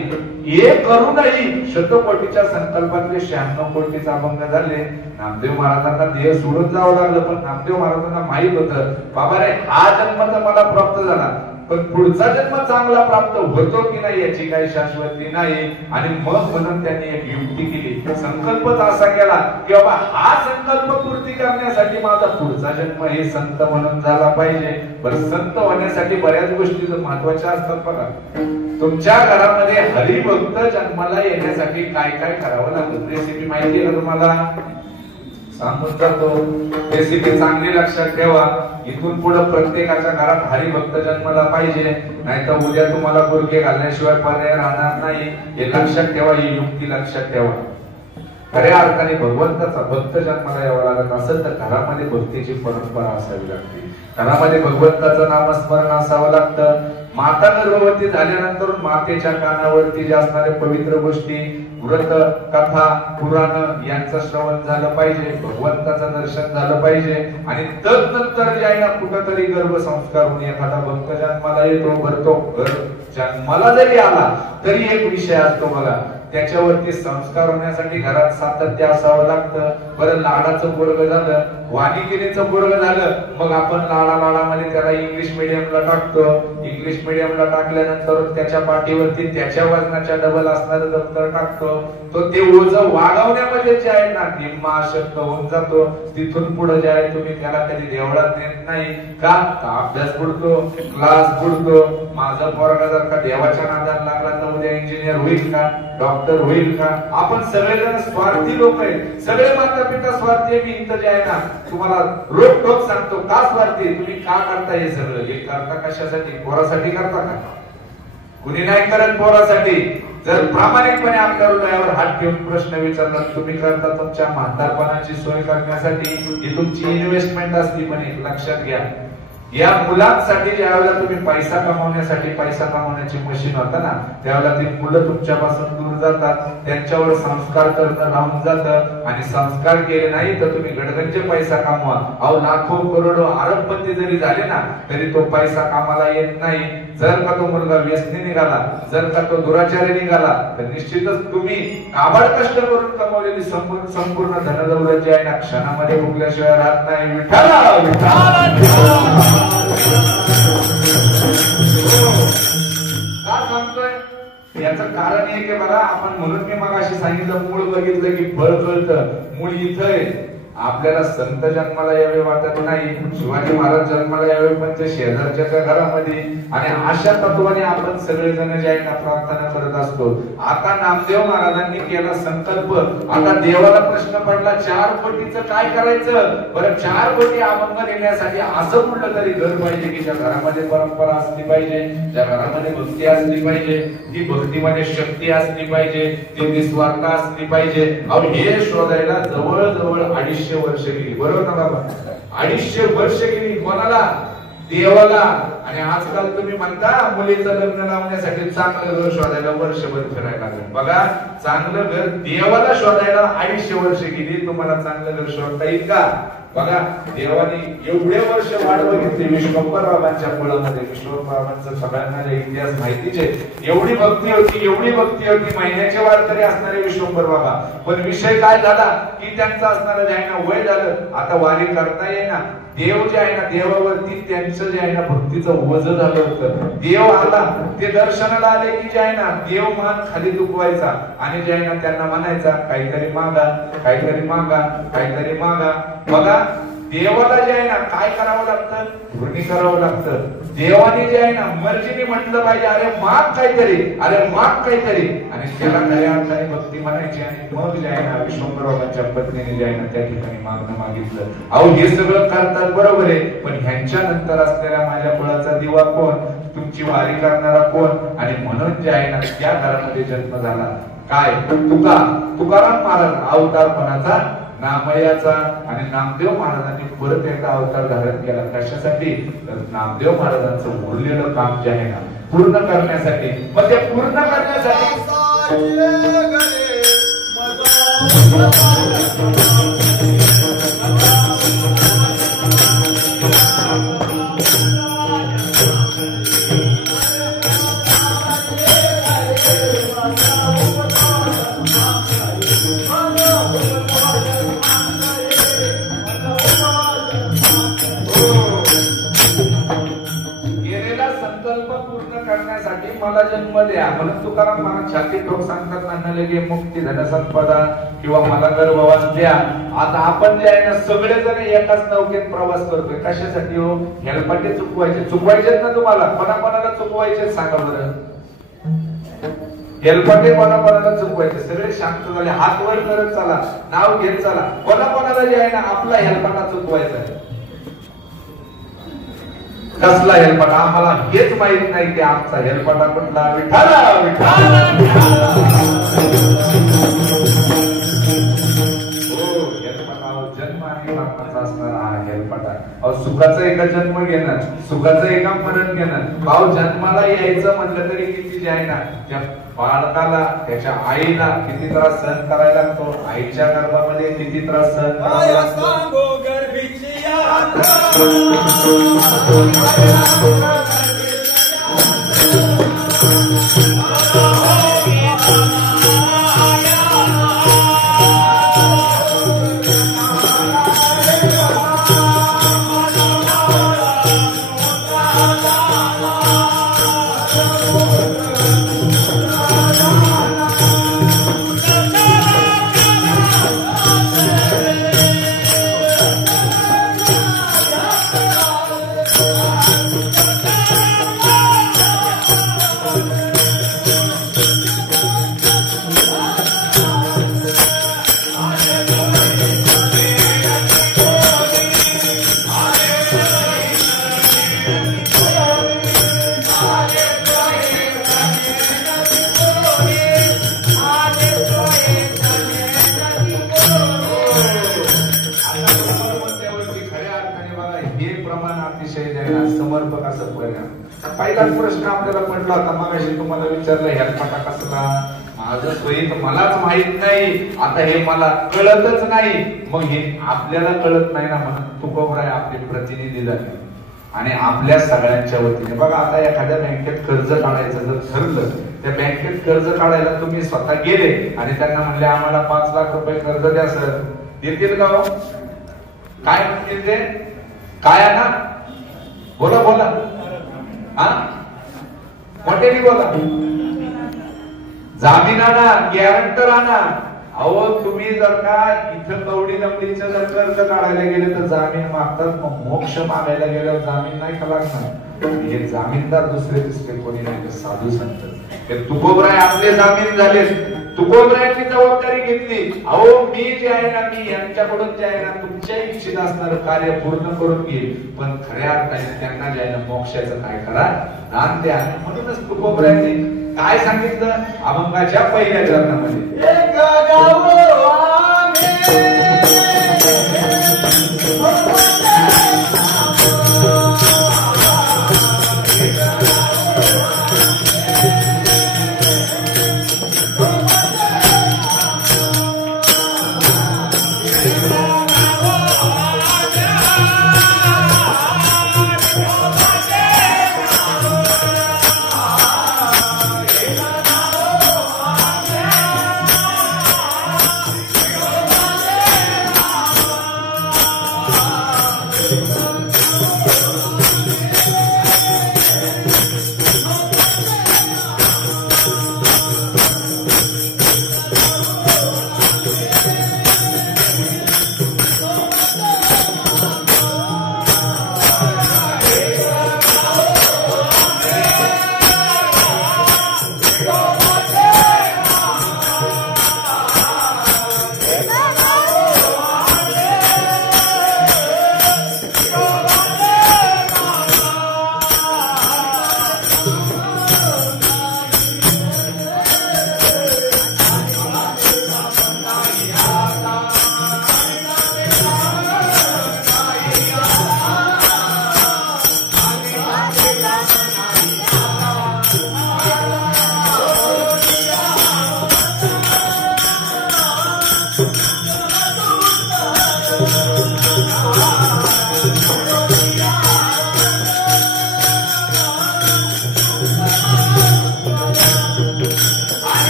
एक करूनही शतकोटीच्या संकल्पातले 96 कोटीचे अभंग झाले. नामदेव महाराजांना देह सोडून जावं लागलं, पण नामदेव महाराजांना माहित होतं बाबा रे हा जन्म तर मला प्राप्त झाला, पण पुढचा जन्म चांगला प्राप्त होतो की नाही याची काही शाश्वती नाही. आणि मग म्हणून त्यांनी एक युक्ती केली, संकल्पच असा केला की बाबा हा संकल्प पूर्ती करण्यासाठी माझा पुढचा जन्म हे संत म्हणून झाला पाहिजे. बरं संत होण्यासाठी बऱ्याच गोष्टी महत्वाच्या असतात. बघा तुमच्या घरामध्ये हरिभक्त जन्माला येण्यासाठी काय काय करावं लागतं रेसिपी माहिती आहे का तुम्हाला? सांगून जातो. रेसिपी चांगली लक्षात ठेवा. इथून पुढे प्रत्येकाच्या घरात हरिभक्त जन्माला पाहिजे, नाहीतर उद्या तुम्हाला गुडघे घालण्याशिवाय पर्याय राहणार नाही. हे लक्षात ठेवा, ही युक्ती लक्षात ठेवा. खऱ्या अर्थाने भगवंताचा भक्त जन्माला यावं लागत असेल तर घरामध्ये भक्तीची परंपरा असावी लागते, घरामध्ये भगवंताचं नामस्मरण असावं लागतं. माता गर्भवती झाल्यानंतर मातेच्या कानावरती जे असणारे पवित्र गोष्टी, व्रत, कथा, पुराण यांचं श्रवण झालं पाहिजे, भगवंताचं दर्शन झालं पाहिजे. आणि तदनंतर जे आहे ना कुठंतरी गर्भसंस्कार होऊन एखादा भक्त जन्माला येतो, भरतो. जन्माला जरी आला तरी एक विषय असतो बघा, त्याच्यावरती संस्कार होण्यासाठी घरात सातत्य असावं लागतं. बरं लाडाचं पोरग झालं, वाणिकिनीचं पोरग झालं, मग आपण लाडामध्ये त्याला इंग्लिश मिडियमला टाकतो. इंग्लिश मिडियमला टाकल्यानंतर त्याच्या पाठीवरती त्याच्या वजनाच्या डबल असणारं दप्तर टाकतो. तो ते ओझं वाढवण्यामध्ये जे आहे ना निम्मा अशक्त होऊन जातो. तिथून पुढे जे आहे तुम्ही त्याला कधी देवळात नेत नाही का? अभ्यास बुडतो, क्लास बुडतो. माझा पोरगा जर का देवाच्या नादाला लागला तर उद्या इंजिनियर होईल का, डॉक्टर होईल का? आपण सगळेजण स्वार्थी लोक आहेत, सगळे माता पिता स्वार्थी आहे. मी इथं जे आहे ना तुम्हाला रोखोक सांगतो का स्वार्थी, तुम्ही का करता हे सगळं? हे करता कशासाठी? पोरासाठी करता का? कुणी नाही करत पोरासाठी. जर प्रामाणिकपणे आपल्या हृदयावर हात ठेवून प्रश्न विचारला तुम्ही करता तुमच्या म्हातारपणाची सोय करण्यासाठी, ही तुमची इन्व्हेस्टमेंट असती. पण एक लक्षात घ्या, या मुलांसाठी ज्यावेळेला तुम्ही पैसा कमावण्याची मशीन होता ना, त्यावेळेला ती मुलं तुमच्यापासून दूर जातात, त्यांच्यावर संस्कार करणं राहून जातं. आणि संस्कार केले नाही तर तुम्ही गडगंज पैसा कमवा. अहो लाखो करोडो अरबपती जरी झाले ना तरी तो पैसा कामाला येत नाही. जर का तो मुलगा व्यसनी निघाला, जर का तो दुराचारी निघाला तर निश्चितच तुम्ही काबाड कष्ट करून कमवलेली संपूर्ण धनदौलत जी आहे ना क्षणामध्ये भुगल्याशिवाय राहत नाही. विठाला विठाला का सांगतोय? याचं कारण हे की बघा, आपण म्हणून मी मगाशी सांगितलं मूळ बघितलं की फळ कळतं. मूळ इथं आहे. आपल्याला संत जन्माला यावे वाटत नाही, शिवाजी महाराज जन्माला यावे पण ते शेजारच्या घरामध्ये. आणि अशा तत्वाने आपण सगळेजण जे आहे ना प्रार्थना करत असतो. आता नामदेव महाराजांनी केला संकल्प. आता देवाला प्रश्न पडला 4 कोटीचं काय करायचं? बरं 4 कोटी अभंग घेण्यासाठी असं कुठलं तरी घर पाहिजे की ज्या घरामध्ये परंपरा असली पाहिजे, ज्या घरामध्ये भक्ती असली पाहिजे, ती भक्तीमध्ये शक्ती असली पाहिजे, ती निस्वार्थ असली पाहिजे. अहो हे शोधायला जवळजवळ 250 वर्ष गेली. बरोबर ना बाबा? 250 वर्ष गेली. कोणाला? देवाला. आणि आजकाल तुम्ही म्हणता मुलीचं लग्न लावण्यासाठी चांगलं घर शोधायला वर्षभर फिरायला लागलं. बघा चांगलं घर देवाला शोधायला 250 वर्ष गेली. तुम्हाला चांगलं घर शोधता येईल का? बघा देवाने एवढे वर्ष वाट बघितली विश्वंभर बाबांच्या मुलामध्ये. विश्वंभर बाबांचा सगळ्यांना इतिहास माहितीच आहे. एवढी भक्ती होती, महिन्याचे वारकरी असणारे विश्वंभर बाबा. पण विषय काय झाला की त्यांचं असणारं जे आहे ना वय झालं, आता वारी करता येईना. देव जे आहे ना देवावरती त्यांचं जे आहे ना भक्तीचं ओझ झालं होतं. देव आला, ते दर्शनाला आले की जे आहे ना देव मान खाली दुखवायचा आणि जे आहे ना त्यांना म्हणायचा काहीतरी मागा, काहीतरी मागा, काहीतरी मागा. बघा देवाला जे आहे ना काय करावं लागतं? पूर्णी करावं लागतं. देवाने जे आहे ना मर्जीने म्हटलं पाहिजे अरे माग काहीतरी, अरे माग काहीतरी. आणि त्याला खऱ्या अर्थाने भक्ती म्हणायची. आणि मग जे आहे ना विश्वंभर बाबांच्या पत्नीने जे आहे ना त्या ठिकाणी मागणं मागितलं. अहो हे सगळं करतात बरोबर आहे, पण ह्यांच्या नंतर असलेल्या माझ्या कुळाचा दिवा कोण? तुमची वारी करणारा कोण आणि म्हणून जे आहे ना त्या घरामध्ये जन्म झाला काय तुकाराम महाराज अवतारपणाचा नामयाचा आणि नामदेव महाराजांनी परत एकदा अवतार धारण केला कशासाठी तर नामदेव महाराजांचं उरलेलं काम जे आहे ना पूर्ण करण्यासाठी मग ते पूर्ण करण्यासाठी मला जन्म द्या म्हणून तुकाराम महाराज छाती ठोक सांगतात ना लगे मुक्ती धनसंपदा किंवा मला गर्भवास द्या. आता आपण जे आहे ना सगळेजण एकाच नौकेत प्रवास करतोय कशासाठी हो हेलपाटे चुकवायचे ना तुम्हाला कोणाकोणाला चुकवायचे सांगा बरं हेलपाटे कोणाकोणाला चुकवायचे सगळे शांत झाले हात वर करत चला नाव घेत चला कोणाकोणाला जे आहे ना आपला हेलपाटा चुकवायचा कसला हेलपाटा आम्हाला हेच माहित नाही की आमचा हेलपाटा कुठला विठाला जन्म आणि मरणाचा असणार हा हेलपाटा सुखाचा एका जन्म घेणार सुखाचं एका मरण घेणार भाऊ जन्माला यायचं म्हणलं तरी किती जे आहे ना त्या बाळकाला त्याच्या आईला किती त्रास सहन करायला लागतो आईच्या गर्भामध्ये किती त्रास सहन करायला लागतो पहिलाच प्रश्न आपल्याला पडला होता मगाशी तुम्हाला विचारलं हेलपाटा कसला माझं स्वयं मलाच माहित नाही आता हे मला कळतच नाही मग हे आपल्याला कळत नाही ना म्हणून तुकोबराय आपले प्रतिनिधी झाले आणि आपल्या सगळ्यांच्या वतीने बघा आता एखाद्या बँकेत कर्ज काढायचं जर ठरलं त्या बँकेत कर्ज काढायला तुम्ही स्वतः गेले आणि त्यांना म्हणले आम्हाला 5 लाख रुपये कर्ज द्या सर देतील का हो काय म्हणतील ते काय ना बोला बोला हा मोठ्याने बोला जामीन आणा गॅरंटर आणा अहो तुम्ही जर का इथं कवडी लंबडीचं जर कर्ज काढायला गेले तर जामीन मागतात मग मोक्ष मागायला गेल्यावर जामीन नाही का लागणार हे जामीनदार दुसरे तिसरे कोणी नाही साधू संत ते तुकोबराय आपले जामीन झाले तुकोबरायांनी जबाबदारी घेतली अहो मी जे आहे ना मी यांच्याकडून जे आहे ना तुमच्या इच्छित असणारं कार्य पूर्ण करून घेईल पण खऱ्या अर्थाने त्यांना जे आहे ना मोक्षाचं काय करा दान द्या म्हणूनच तुकोबरायांनी काय सांगितलं अभंगाच्या पहिल्या चरणामध्ये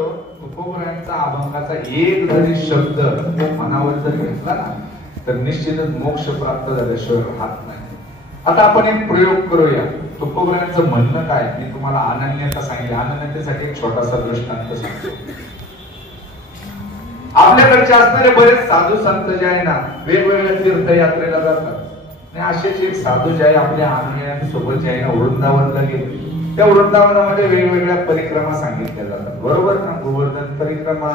हो, तुकोबरायांचा अभंगाचा एक जरी शब्द मनावर जर घेतला ना तर निश्चितच मोक्ष प्राप्त झाल्याशिवाय राहत नाही. आता आपण एक प्रयोग करूया. तुकोबरायांचं म्हणणं काय मी तुम्हाला अनन्यता सांगितलं. अनन्यतेसाठी एक छोटासा दृष्टांत सांगतो. आपल्याकडचे असणारे बरेच साधू संत जे आहे ना वेगवेगळ्या तीर्थयात्रेला जातात आणि असेच एक साधू जे आहे आपल्या अनुयायांसोबत जे आहे ना वृंदावनला गेले. त्या वृंदावनामध्ये वेगवेगळ्या परिक्रमा सांगितल्या जातात, बरोबर ना. गोवर्धन परिक्रमा,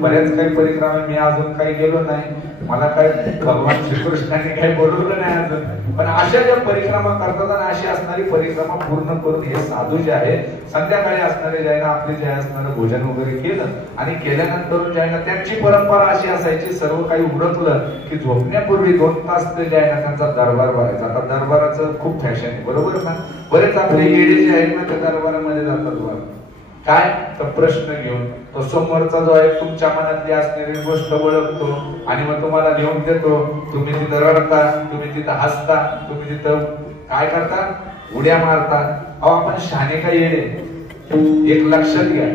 बऱ्याच काही परिक्रमा, मी अजून काही गेलो नाही, मला काय भगवान श्रीकृष्णाने काही बोलवलं नाही अजून. पण अशा ज्या परिक्रमा करतात आणि अशी असणारी परिक्रमा पूर्ण करून हे साधू जे आहे संध्याकाळी असणारे जे आहे ना आपले जे असणारं भोजन वगैरे केलं आणि केल्यानंतर जे आहे ना त्यांची परंपरा अशी असायची, सर्व काही उरकलं की झोपण्यापूर्वी 2 तास ते जे आहे ना त्यांचा दरबार भरायचा. आता दरबाराचं खूप फॅशन आहे, बरोबर ना. बरेच आपले येडे जे आहेत ना त्या दरबारामध्ये जातात वर काय तर प्रश्न घेऊन. तो समोरचा जो आहे तुमच्या मनातली असलेली गोष्ट ओळखतो आणि मग तुम्हाला लिहून देतो. तुम्ही तिथं रडता, तुम्ही तिथं हसता, तुम्ही तिथं काय करता, उड्या मारता. अहो आपण शहाणे काय येडे. एक लक्षात घ्या,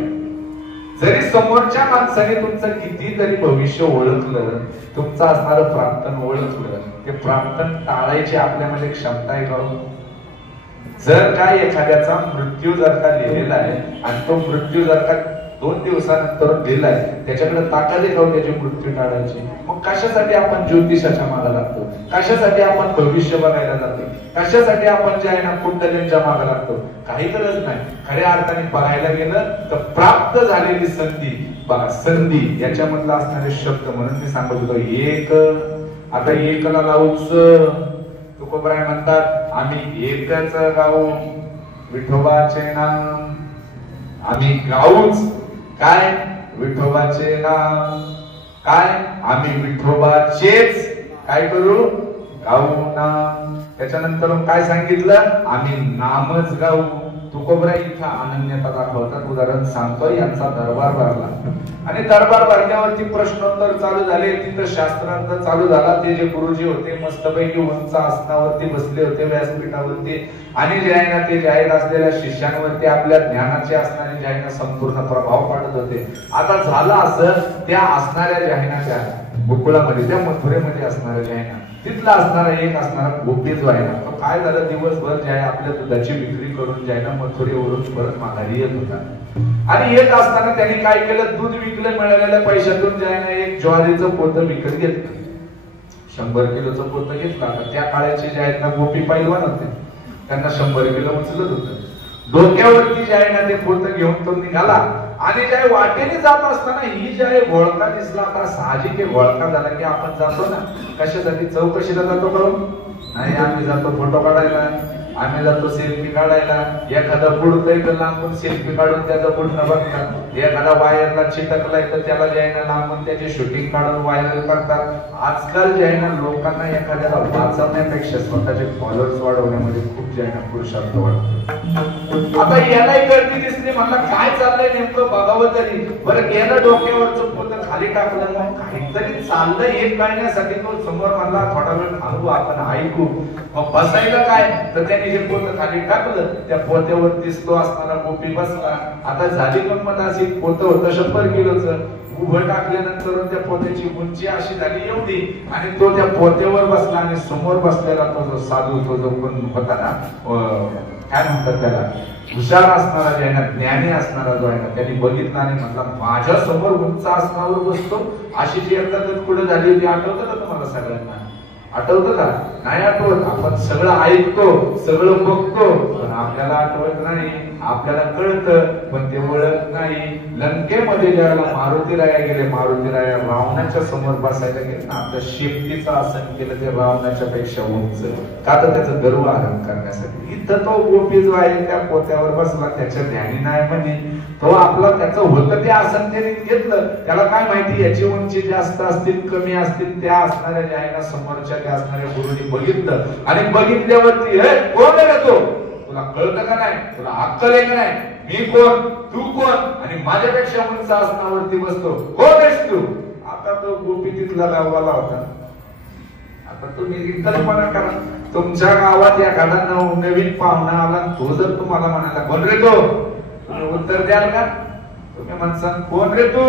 जरी समोरच्या माणसाने तुमचं कितीतरी भविष्य ओळखलं, तुमचं असणारं प्रार्थना ओळखलं, ते प्रार्थना टाळायची आपल्यामध्ये क्षमता आहे का? जर काय एखाद्याचा मृत्यू जर का लिहिलेला आहे आणि तो मृत्यू जर का 2 दिवसानंतर दिलाय, त्याच्याकडे ताकद आहे का त्याची मृत्यू टाळायची? मग कशासाठी आपण ज्योतिषाच्या मागे लागतो? कशासाठी आपण भविष्य बघायला जातो? कशासाठी आपण जे आहे ना कुंडलींच्या मागे लागतो? काही गरज नाही. खऱ्या अर्थाने बघायला गेलं तर प्राप्त झालेली संधी बघा, संधी याच्यामधला असणारे शब्द म्हणून मी सांगत होतो एक. आता एकला लावूच तुकोबराय म्हणतात आम्ही एकच गाऊ विठोबाचे नाम. आम्ही गाऊच काय विठोबाचे नाम. काय आम्ही विठोबाचेच काय करू गाऊ नाम. त्याच्यानंतर काय सांगितलं, आम्ही नामच गाऊ. तुकोबराय इथं अनन्यता दाखवतात. उदाहरण सांगतो, यांचा दरबार भरला आणि दरबार भरल्यावरती प्रश्नोत्तर चालू झाले. तिथं शास्त्रार्थ चालू झाला. ते जे गुरुजी होते मस्तपैकी उंच आसनावरती बसले होते व्यासपीठावरती आणि जे आहे ना ते जाहीर असलेल्या शिष्यांवरती आपल्या ज्ञानाचे असणारे जे आहे ना संपूर्ण प्रभाव पाडत होते. आता झालं असं, त्या असणाऱ्या जे आहे ना त्या गोकुळामध्ये त्या मथुरेमध्ये असणाऱ्या जे आहे ना तिथला असणारा एक असणारा गोपी जो आहे ना तो काय झालं, दिवसभर जे आहे आपल्या दुधाची विक्री करून जे आहे ना मथुरेवरून परत माघारी येत होता. आणि येत असताना त्यांनी काय केलं, दूध विकलं मिळालेल्या पैशातून जे आहे ना एक ज्वारीचं पोतं विकत घेतलं. 100 किलोचं पोतं घेतलं. आता त्या काळाचे जे आहेत ना गोपी पैलवान होते, त्यांना 100 किलो उचलत होतं. डोक्यावरती जे आहे ना ते पोतं घेऊन तो निघाला आणि ज्या वाटेने जात असताना ही जे आहे घोळका दिसला. आता साहजिक घोळका झाला की आपण जातो ना कशासाठी, चौकशीला जातो करून नाही, आम्ही जातो फोटो काढायला, आम्ही जातो सेल्फी काढायला. एखादा पुढतोय तर लांबून सेल्फी काढून त्याचं पुढणं बघतात. एखादा वायरला चिटकलाय तर त्याला जे आहे ना लांबून त्याची शूटिंग काढून व्हायरल करतात. आजकाल जे आहे ना लोकांना एखाद्याला वाचवण्यापेक्षा स्वतःचे फॉलोअर्स वाढवण्यामध्ये खूप जे आहे ना पुरुषार्थ वाटतो. आता यालाही गर्दी दिसली, म्हणला काय चाललंय नेमकं बघावं तरी. बरं गेलं डोक्यावरचं पोतं खाली टाकलं, मग काहीतरी चाललंय हे कळण्यासाठी तो समोर म्हणला थोडा वेळ थांबू आपण ऐकू. मग बसायला काय तर त्यांनी जे पोतं खाली टाकलं त्या पोत्यावर दिसतो असणारा गोपी बसला. आता झाली गंमत अशी, पोतं होतं 100 किलोचं. उभं टाकल्यानंतर त्या पोत्याची उंची अशी झाली एवढी आणि तो त्या पोत्यावर बसला आणि समोर बसलेला तो जो साधू, तो जो कोण होता ना काय म्हणतात त्याला, हुशार असणारा जे आहे ना ज्ञानी असणारा जो आहे ना त्यांनी बघितला आणि म्हटला माझ्या समोर उंच आसनावर बसतो. अशी जी एकदा पुढे झाली होती, आठवतं का तुम्हाला सगळ्यांना? आठवतं का? नाही आठवत. आपण सगळं ऐकतो, सगळं बघतो, पण आपल्याला आठवत नाही. आपल्याला कळतं पण ते ओळख नाही. लंकेमध्ये ज्यावेळेला मारुतीराया गेले, मारुतीराया रावणाच्या समोर बसायला गेले ना, आपल्या शेपटीचं आसन केलं ते रावणाच्या पेक्षा उंच, का तर त्याचं गर्व आरण करण्यासाठी. इथं तो गोपी जो आहे त्या पोत्यावर बसला, त्याच्या ध्यानी नाही म्हणजे तो आपला त्याचं होतं ते आसन त्याने घेतलं. त्याला काय माहिती याची उंची जास्त असतील कमी असतील, त्या असणाऱ्या ज्या आहे ना समोरच्या त्या असणाऱ्या गुरुनी बघितलं आणि बघितल्यावरती हे कोण आहे तो, तुला कळतं का नाही, तुला अक्कल आहे का नाही, मी कोण तू कोण आणि माझ्यापेक्षा उंच आसनावरती बसतो, कोण आहेस तू? आता तो गोपी तिथला गावाला होता. आता तुम्ही कल्पना करा, तुमच्या गावात एखादा नवीन पाहुणा आला, तो जर तुम्हाला म्हणाला कोण रे तो, उत्तर द्याल का? तुम्ही म्हणसान कोण रे तू?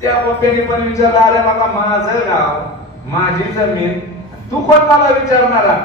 त्या गोप्याने पण विचारलं, अरे बाबा माझं गाव, माझी जमीन, तू कोण मला विचारणारा?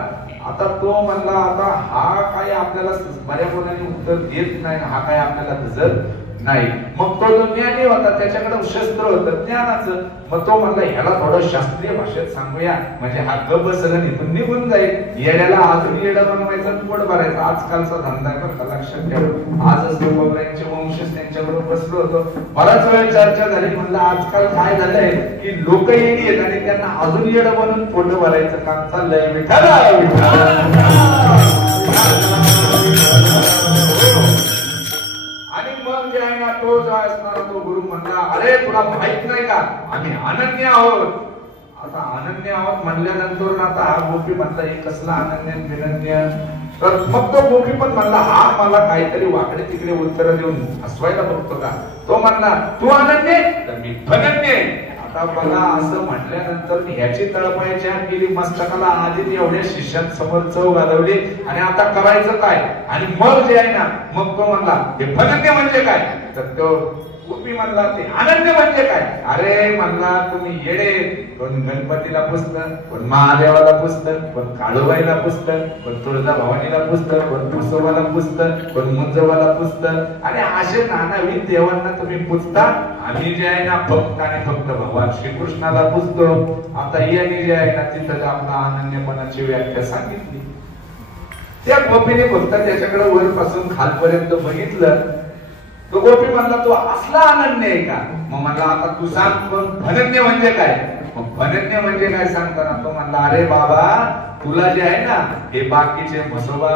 आता तो म्हणला, आता हा काही आपल्याला बऱ्या बोलाने उत्तर देत नाही, हा काही आपल्याला दिसत नाही. मग तो जो ज्ञानी होता त्याच्याकडे शस्त्र होतं ज्ञानाचं. मग तो म्हणला ह्याला थोडं शास्त्रीय भाषेत सांगूया, म्हणजे हा गप बसलं इथून निघून जाईल. येड्याला अजून येडं बनवायचं, पोट भरायचं आजकालचा धंदा आहे, लक्षात ठेवा. आजच लोकांचे वंशज त्यांच्याबरोबर बसलो होतो, बराच वेळ चर्चा झाली. म्हणलं आजकाल काय झालंय की लोक येडी आहेत आणि त्यांना अजून येडं बनवून पोट भरायचं काम चाललंय. विठ्ठल आणि मग जे आहे ना तो जो असणारा तो गुरु म्हणला, अरे तुला माहित नाही का आम्ही अनन्य आहोत. आता अनन्य आहोत म्हणल्यानंतर आता हा गोपी म्हणला हे कसला अनन्य विनन्य? तर मग तो गोपी पण म्हणला हा मला काहीतरी वाकडे तिकडे उत्तर देऊन हसवायला बघतो का? तो म्हणला तू अनन्य तर मी धनन्य. आता मला असं म्हटल्यानंतर ह्याची तळपायची केली मस्तकाला, आधी एवढ्या शिष्यांसमोर चव घालवली आणि आता करायचं काय? आणि मग जे आहे ना मग तो म्हणला हे फनन्य म्हणजे काय? तर तो गोपी म्हणला ते अनन्य म्हणजे काय? अरे म्हणला तुम्ही येडे, कोण गणपतीला पुस्तक, कोण महादेवाला पुस्तक, कोण काळूबाईला पुस्तक, कोण तुळजा भवानीला पुस्तक, कोण म्हसोबाला पुस्तक, कोण मुंजोबाला पुस्तक आणि असे नानाविध देवांना तुम्ही पुजता. आम्ही जे आहे ना फक्त आणि फक्त भगवान श्रीकृष्णाला पुजतो. आता यांनी जे आहे ना तिथं आपला अनन्यपणाची व्याख्या सांगितली. त्या गोपीने फक्त त्याच्याकडे वरपासून खालपर्यंत बघितलं. तो गोपी म्हणला तू असला अनन्य आहे का? मग म्हणला आता तू सांग धनन्य म्हणजे काय? मग धनन्य म्हणजे काय सांगताना तो म्हणला अरे बाबा तुला जे आहे ना हे बाकीचे म्हसोबा,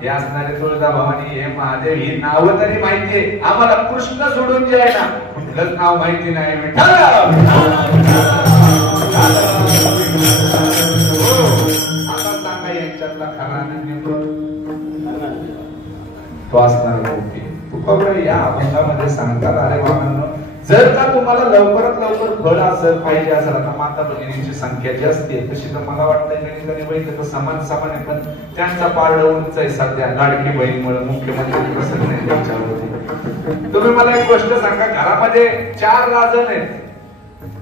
हे असणारे तुळजा भवानी, हे महादेव ही नावं तरी माहितीये, आम्हाला कृष्ण सोडून जे आहे ना कुठलंच नाव माहिती नाही. आता सांगा यांच्यातला खरा अनन्य तो असणार गोपी. या अभंगामध्ये सांगतात अरे बाबांनो जर का तुम्हाला लवकरात लवकर फळ असं पाहिजे असेल, आता माता भगिनींची संख्या जी असते तशी तर मला वाटतं गणित बहिणी समान आहे, पण त्यांचा पारड उंच आहे सध्या लाडकी बहीणमुळे, मुख्यमंत्री प्रसन्न नाही त्यांच्यावरती. तुम्ही मला एक गोष्ट सांगा, घरामध्ये 4 राजन आहेत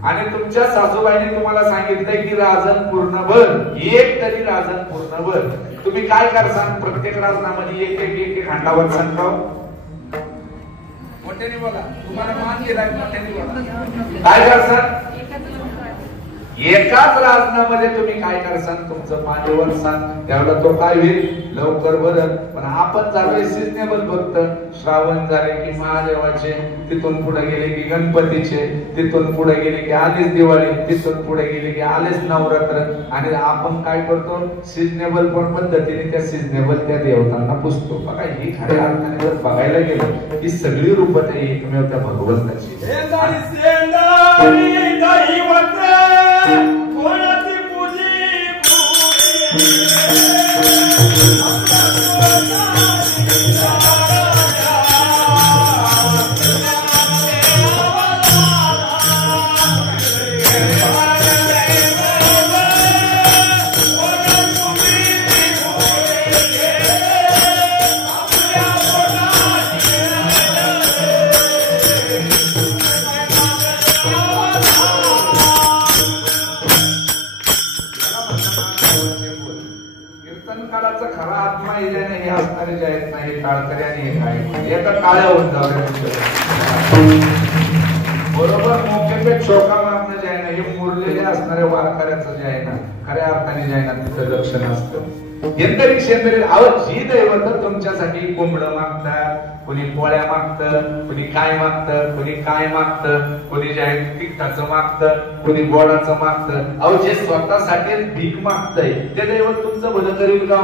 आणि तुमच्या सासूबाईंनी तुम्हाला सांगितलंय की राजन पूर्ण भर, एक तरी राजन पूर्ण भर, तुम्ही काय करसान? प्रत्येक राजनामध्ये एक एक हांडावर सांगतो. बोला तुम्हाला मान गेला काय करसान? एकाच राजनामध्ये तुम्ही काय करसान? तुमचं पाण्यावर सांग, त्यावेळेला तो काय होईल? लवकर बदल. पण आपण झालोय सिजनेबल, फक्त श्रावण झाले की महादेवाचे, तिथून पुढे गेले की गणपतीचे, तिथून पुढे गेले की आलीच दिवाळी, तिथून पुढे गेले की आलेच नवरात्र. आणि आपण काय करतो? सिजनेबल पण पद्धतीने त्या सिजनेबल त्या देवतांना पुजतो. बघा ही खऱ्या अर्थाने जर बघायला गेलं की सगळी रूपं ते एकमेव त्या भगवंताची. कोणाची पूजी खरा आत्मा येण्याने हे असणारे जे आहेत ना हे टाळकरी आणि हे काय एका टाळ्या होऊन जाऊ. बरोबर मोक्यापेक्षा शोका मारणं जे आहे ना हे मुरलेले असणारे वारकऱ्याचं जे आहे ना खऱ्या अर्थाने जे आहे ना तिथं लक्षण असतं. यंत्रिक शेंद्रिक जी दैवत तुमच्यासाठी कोंबडं मागतात, कोणी पोळ्या मागतं, कोणी काय मागतं, कोणी काय मागतं, कोणी जे आहे तिखटाचं मागतं, कोणी गोडाचं मागतं. जे स्वतःसाठी भीक मागतंय ते दैवत तुमचं भलं करील का?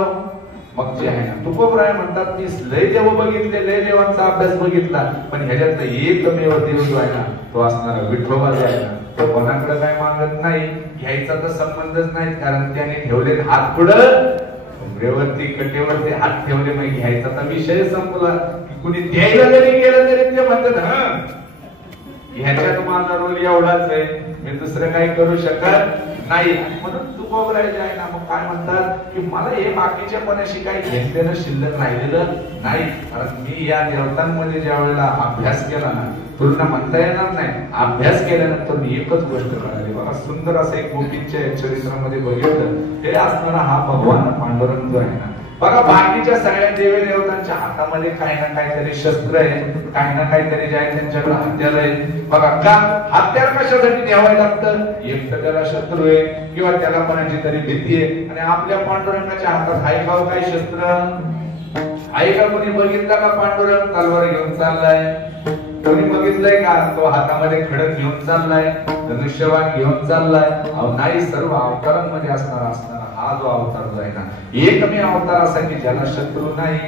मग जे आहे ना तुकोबराय म्हणतात मी लय देव बघितले, लय देवांचा अभ्यास बघितला, पण ह्याच्यातलं एकमेव देव जो आहे ना तो असणारा विठोबा जो आहे ना तो कोणाकडे काय मागत नाही, घ्यायचा तर संबंधच नाही, कारण त्याने ठेवले हात पुढं कमरेवरती कटेवरती हात ठेवले, मग घ्यायचा तर विषय संपला. कुणी द्यायला जरी गेलं तरी ते म्हणतात ह्याच्यात माझा रोल एवढाच आहे, मी दुसरं काही करू शकत नाही. म्हणून तुकोबराय जे आहे ना, मग काय म्हणतात की मला हे बाकीच्या पणाशी काही घेतलेलं शिल्लक राहिलेलं नाही. कारण मी या देवतांमध्ये ज्या वेळेला अभ्यास केला ना, पूर्ण म्हणता येणार नाही, अभ्यास केल्यानंतर मी एकच गोष्ट कळाली बघा. सुंदर असं एक गोपींच्या चरित्रामध्ये बघितलं, हे असणारा हा भगवान पांडुरंग जो आहे ना बघा, बाकीच्या सगळ्या देवी देवतांच्या हातामध्ये काही ना काहीतरी शस्त्र आहे, काही ना काहीतरी जे आहे त्यांच्याकडे हत्यार आहे. बघा का हत्यार कशासाठी ठेवायला लागतं? एक तर त्याला शत्रू आहे किंवा त्याला कोणाची तरी भीती आहे. आणि आपल्या पांडुरंगाच्या हातात आहे का काही शस्त्र? आहे का? कोणी बघितलं का पांडुरंग तलवार घेऊन चाललाय? कोणी बघितलंय का तो हातामध्ये खडक घेऊन चाललाय, धनुष्यबाण घेऊन चाललाय? नाही, सर्व अवतारांमध्ये असणारा हा जो अवतार जो आहे ना, एकमेव अवतार असा की ज्याला शत्रू नाही,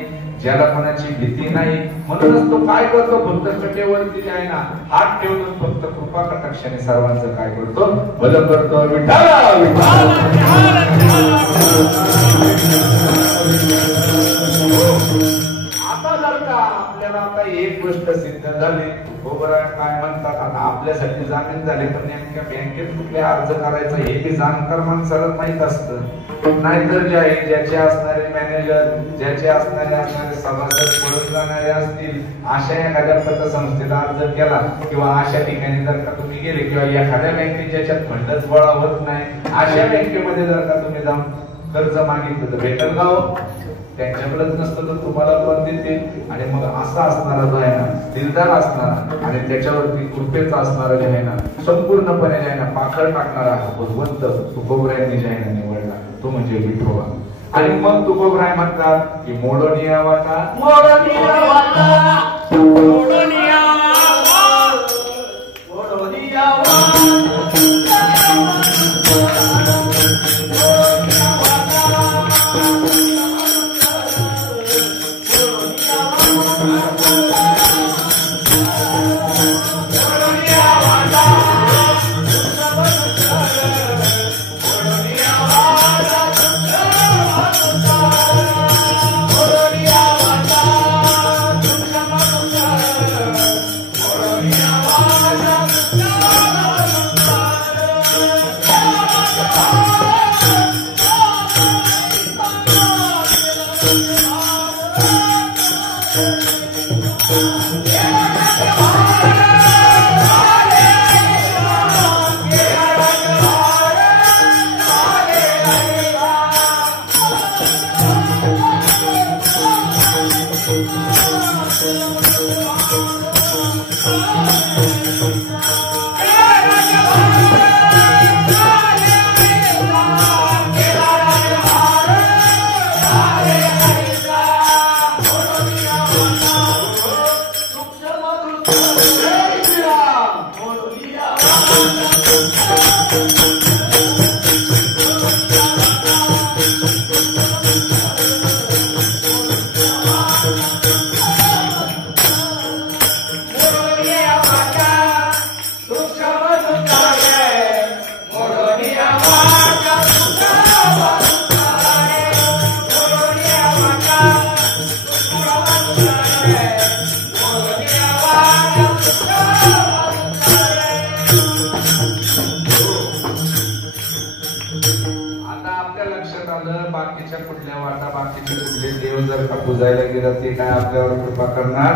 ज्याला कोणाची भीती नाही. म्हणूनच तो काय करतो? फक्त कटेवरती जे आहे ना हात ठेवून फक्त कृपा कटाक्षाने सर्वांचं काय करतो? भलं करतो. आता जर का आपल्याला आता एक गोष्ट सिद्ध झाली, तुकोबराय काय म्हणतात, आता आपल्यासाठी जामीन झाले, पण नेमक्या बँकेत कुठले अर्ज करायचा हे बी जाणकार माणसाला माहित असतं. नाहीतर जे आहे ज्याचे असणारे मॅनेजर, ज्याचे असणारे सभासद पळून जाणारे असतील, अशा एखाद्या पतसंस्थेला अर्ज केला किंवा अशा ठिकाणी जर का तुम्ही गेले किंवा एखाद्या बँकेत ज्याच्यात फंडच गोळा होत नाही, अशा बँकेमध्ये जर का तुम्ही जाऊन कर्ज मागितलं तर भेटल का हो? त्यांच्याकडेच नसतं तर तुम्हाला पण देतील. आणि मग असा असणारा जो आहे ना, दिलदार असणारा आणि त्याच्यावरती कृपेचा असणारा जे आहे ना, संपूर्णपणे जे आहे ना पाखर टाकणारा हा भगवंत तुकोबरायांनी जे आहे ना निवडला, तो म्हणजे विठोबा. आणि मग तुकोबराय म्हणतात की मोडोनिया वाटा, मोडोनिया वाटा, मोडोनिया वाटा, मोडोनिया वाटा. बाकीच्या कुठल्या वाटा, बाकीचे कुठले देव जर का पुजायला गेलं ते काय आपल्यावर कृपा करणार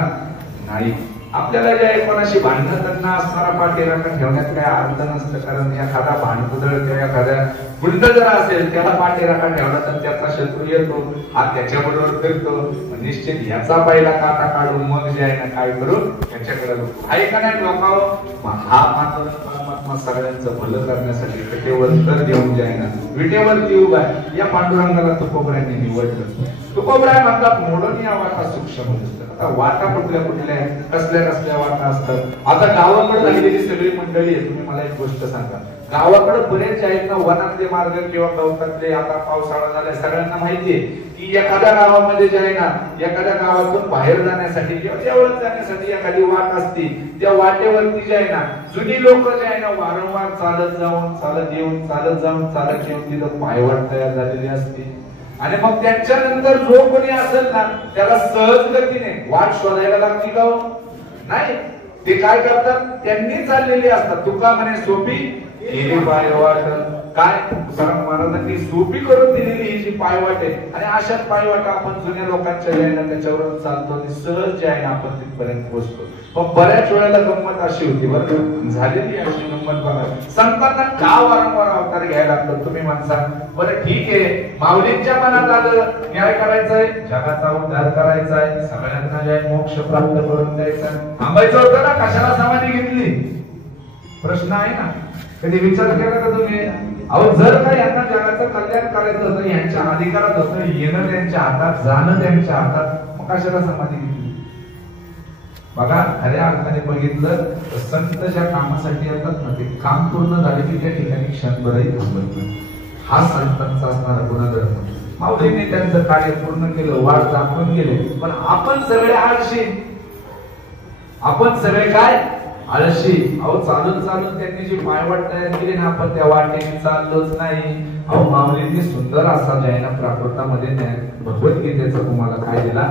नाही. आपल्याला ज्या कोणाशी भांडणं त्यांना असणारा पाठीराखा ठेवण्यात काय अर्थ नसतं. कारण एखादा भांडकुदळ किंवा एखाद्या गुंड जर असेल त्याला पाठीराखा ठेवला तर त्याचा शत्रू येतो, हा त्याच्याबरोबर फिरतो. निश्चित याचा पहिला काटा काढून मग जे आहे ना काय करू त्याच्याकडे आहे का नाही लोकांवर. हा मात्र परमात्मा सगळ्यांचं भलं करण्यासाठी विटेवर तर देऊन जे आहे ना विटेवरती उभा आहे. या पांडुरंगाला तुकोबरायांनी निवडलं. तुकोबराय म्हणतात मोडोनी या वाटा सूक्ष्म दिसतात. आता वाटा कुठल्या कुठल्या कसल्या कसल्या वाटा असतात. आता गावाकडे राहिलेली सगळी मंडळी आहे. तुम्ही मला एक गोष्ट सांगा, गावाकडे बरेच आहेत ना वनातले मार्ग किंवा गवतातले. आता पावसाळा झालाय, सगळ्यांना माहितीये की एखाद्या गावामध्ये जे आहे ना एखाद्या गावातून बाहेर जाण्यासाठी किंवा जवळ जाण्यासाठी एखादी वाट असती. त्या वाटेवरती जे आहे ना जुनी लोक जे आहे ना वारंवार चालत जाऊन चालत येऊन चालत जाऊन चालत येऊन तिथं पायवाट तयार झालेली असते. आणि मग त्याच्यानंतर जो कोणी असेल ना त्याला सहज गतीने वाट शोधायला लागती का नाही. ते काय करतात, त्यांनी चाललेली असतात. तुका म्हणे सोपी केली पायवाट. काय तुकाराम महाराजांनी सोपी करून दिलेली ही जी पायवाट आहे, आणि अशाच पायवाट आपण जुन्या लोकांच्या जे आहे ना त्याच्यावर चालतो, ते सहज जे आहे ना आपण तिथपर्यंत पोहोचतो. पण बऱ्याच वेळेला गंमत अशी होती बरं, झालेली अशी गंमत बघा, संतांना का वारंवार अवतार घ्यायला लागतात. तुम्ही म्हणता बरं ठीक आहे, माऊलींच्या मनात आलं न्याय करायचाय, जगाचा उद्धार करायचाय, सगळ्यांना जे मोक्ष प्राप्त करून द्यायचा, थांबायचं होतं ना, कशाला समाधी घेतली, प्रश्न आहे ना. कधी विचार केला का तुम्ही? अहो जर का यांना जगाचं कल्याण करायचं होतं, यांच्या अधिकारात होतं, येणं त्यांच्या हातात, जाणं त्यांच्या हातात, मग कशाला समाधी घेतली? बघा खऱ्या अर्थाने बघितलं तर संत ज्या कामासाठी येतात ना, ते काम पूर्ण झाले की त्या ठिकाणी क्षणभरही थांबत नाही. हा संतांचा असणारा गुणधर्म. माऊलींनी त्यांचं कार्य पूर्ण केलं, वाट दाखवून गेले, पण आपण सगळे आळशी, आपण सगळे काय आळशी. अहो चालून चालून त्यांनी जी पायवाट तयार केली ना, आपण त्या वाटेने चाललोच नाही. अहो माऊलींनी सुंदर असा जे आहे ना प्राकृतामध्ये भगवद्गीतेचा तुम्हाला काय दिला,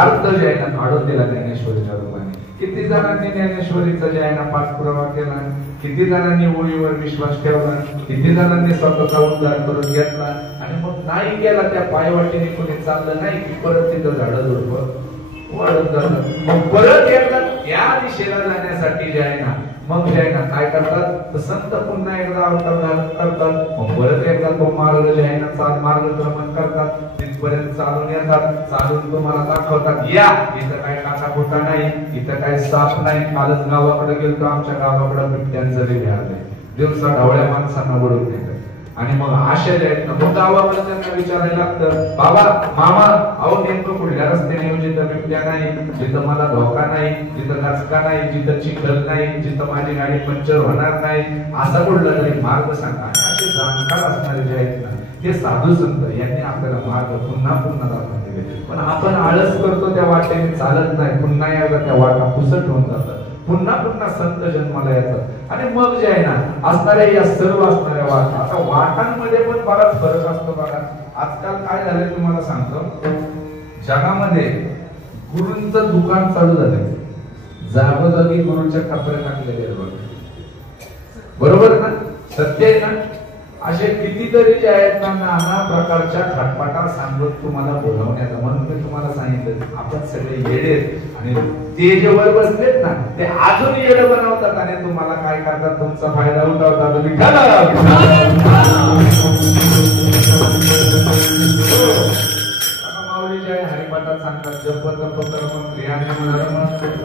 अर्थ जे आहे ना काढून दिला ज्ञानेश्वरीच्या रूपाने. किती जणांनी ज्ञानेश्वरीचा जे आहे ना पाठपुरावा केला, किती जणांनी ओळीवर विश्वास ठेवला, किती जणांनी स्वतःचा उद्धार करून घेतला, आणि मग नाही गेला त्या पायवाटेने कोणी चाललं नाही की परत तिथं झाडं झुडपं वाढत जातात. मग परत एकदा त्या दिशेला जाण्यासाठी जे आहे ना, मग जे आहे ना काय करतात, तर संत पुन्हा एकदा अवतार धारण करतात. मग परत एकदा तो मार्ग जे आहे ना मार्गक्रमण करतात, तिथपर्यंत चालून येतात, चालून तुम्हाला दाखवतात, या इथं काय काटाकुटा नाही, इथं काय साप नाही. कालच गावाकडे गेलो, आमच्या गावाकडे बिबट्यांचं बी घ्या दिवसा ढवळ्या माणसांना ओढून नेतात. आणि मग आशा जे आहेत ना, मग गावाकडे त्यांना विचारायला लागतं, बाबा मामा अहो नेमकं कुठल्या रस्त्याने येऊ जिथं बिबट्या नाही, जिथं मला धोका नाही, जिथं गचका नाही, जिथं चिखल नाही, जिथं माझी गाडी पंक्चर होणार नाही, असा कुठला तरी मार्ग सांगा. असे जाणकार असणारे जे आहेत ना ते साधू संत यांनी आपल्याला मार्ग पुन्हा पुन्हा दाखवून दिले. पण आपण आळस करतो, त्या वाटेने चालत नाही, पुन्हा एकदा त्या वाटा पुसट होऊन जातात, पुन्हा पुन्हा संत जन्माला येतात. आणि मग जे आहे ना असणाऱ्या या सर्व असणाऱ्या वाटा, आता वाटांमध्ये पण बराच फरक असतो बघा. आजकाल काय झालंय तुम्हाला सांगतो, जगामध्ये गुरूंचं दुकान चालू झालंय, जागोजागी गुरूच्या कपडे टाकलेले बरोबर ना, सत्य आहे ना. असे कितीतरी जे आहेत ना नाना प्रकारच्या खटपाटा सांगत तुम्हाला बोलावण्यात. म्हणून मी तुम्हाला सांगितलं आपण सगळे येडे, आणि ते जे वर बसलेत ना ते अजून येडे बनवतात, आणि तुम्हाला काय करतात, तुमचा फायदा उठवतात. माऊली जे हरिपाठात सांगतात, जप तप कर्म क्रिया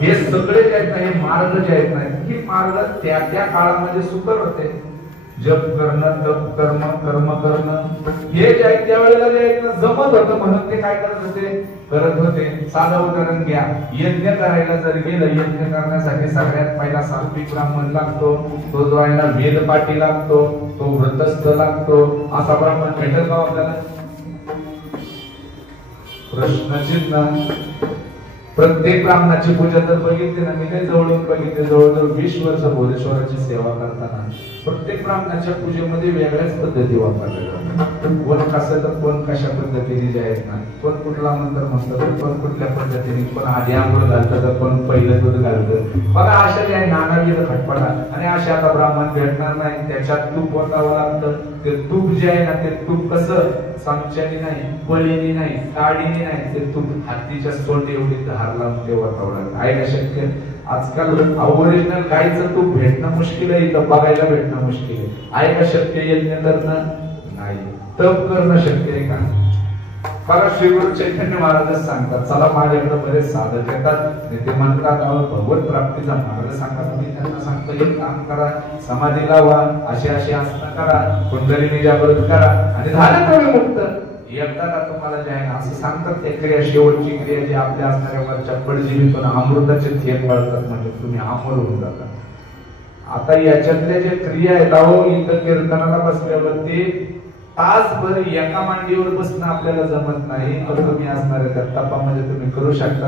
हे सगळे जे आहेत ना, हे मार्ग जे आहेत ना, हे मार्ग त्या त्या काळामध्ये सुकर होते. जप करणं, तप कर्म, कर्म करणं, हे जे आहे त्यावेळेला जे आहेत ना जमत होतं, म्हणून ते काय करत होते. साधं उदाहरण घ्या, यज्ञ करायला जर गेलं, यज्ञ करण्यासाठी सगळ्यात पहिला सात्विक ब्राह्मण लागतो, तो जो आहे ना वेदपाठी लागतो, तो व्रतस्थ लागतो. असा ब्राह्मण भेटत का आपल्याला? प्रश्नचिन्ह. प्रत्येक ब्राह्मणाची पूजा तर बघितली ना, मी काही जवळून बघितले, जवळजवळ 20 वर्ष भोलेश्वराची सेवा करताना प्रत्येक ब्राह्मणाच्या पूजेमध्ये वेगळ्याच पद्धती वापरल्या जातात. कोण कसं तर कोण कशा पद्धतीने जे आहेत ना, कोण कुठला मंत्र म्हणतं, कोण कुठल्या पद्धतीने, कोण आधी आंघोळ घालतं तर कोण पहिलं दूध घालतं. बघा अशा जे आहे नानाविध खटपटा, आणि अशा आता ब्राह्मण भेटणार नाही, त्याच्यात तूप ओतावं लागतं. ते तूप जे आहे ना ते तूप कसं चमच्याने नाही, पळीने नाही, काडीने नाही, ते तूप हत्तीच्या सोंड एवढी धार लावून ते ओतावं लागतं. आहे का शक्य? आजकाल ओरिजिनल गाईचं तूप भेटणं मुश्किल आहे, इथं बघायला भेटणं मुश्किल आहे. आहे का शक्य यज्ञ करणं? नाही. तप करणं शक्य आहे का? बघा श्री गुरु चैतन्य महाराजच सांगतात, चला माझ्याकडे बरेच साधक येतात, ते म्हणतात भगवत प्राप्तीचा मार्ग सांगा. तुम्ही त्यांना सांगतो एक काम करा, समाधी लावा, अशी अशी आसनं करा, कुंडलिनी जागृत करा, आणि झालं तुम्ही मुक्त. एकदा तुम्हाला जे आहे असं सांगतात, ते क्रिया शेवटची क्रिया जी आपल्या असणाऱ्या वरच्या पडजीवीतून अमृताचे थेंब पडतात, म्हणजे तुम्ही अमर होऊन जाता. आता याच्यातल्या ज्या क्रिया आहेत, अहो इथं कीर्तनाला बसल्यावरती तासभर एका मांडीवर बसणं आपल्याला जमत नाही, तर तुम्ही असणाऱ्या त्या तपामध्ये तुम्ही करू शकता.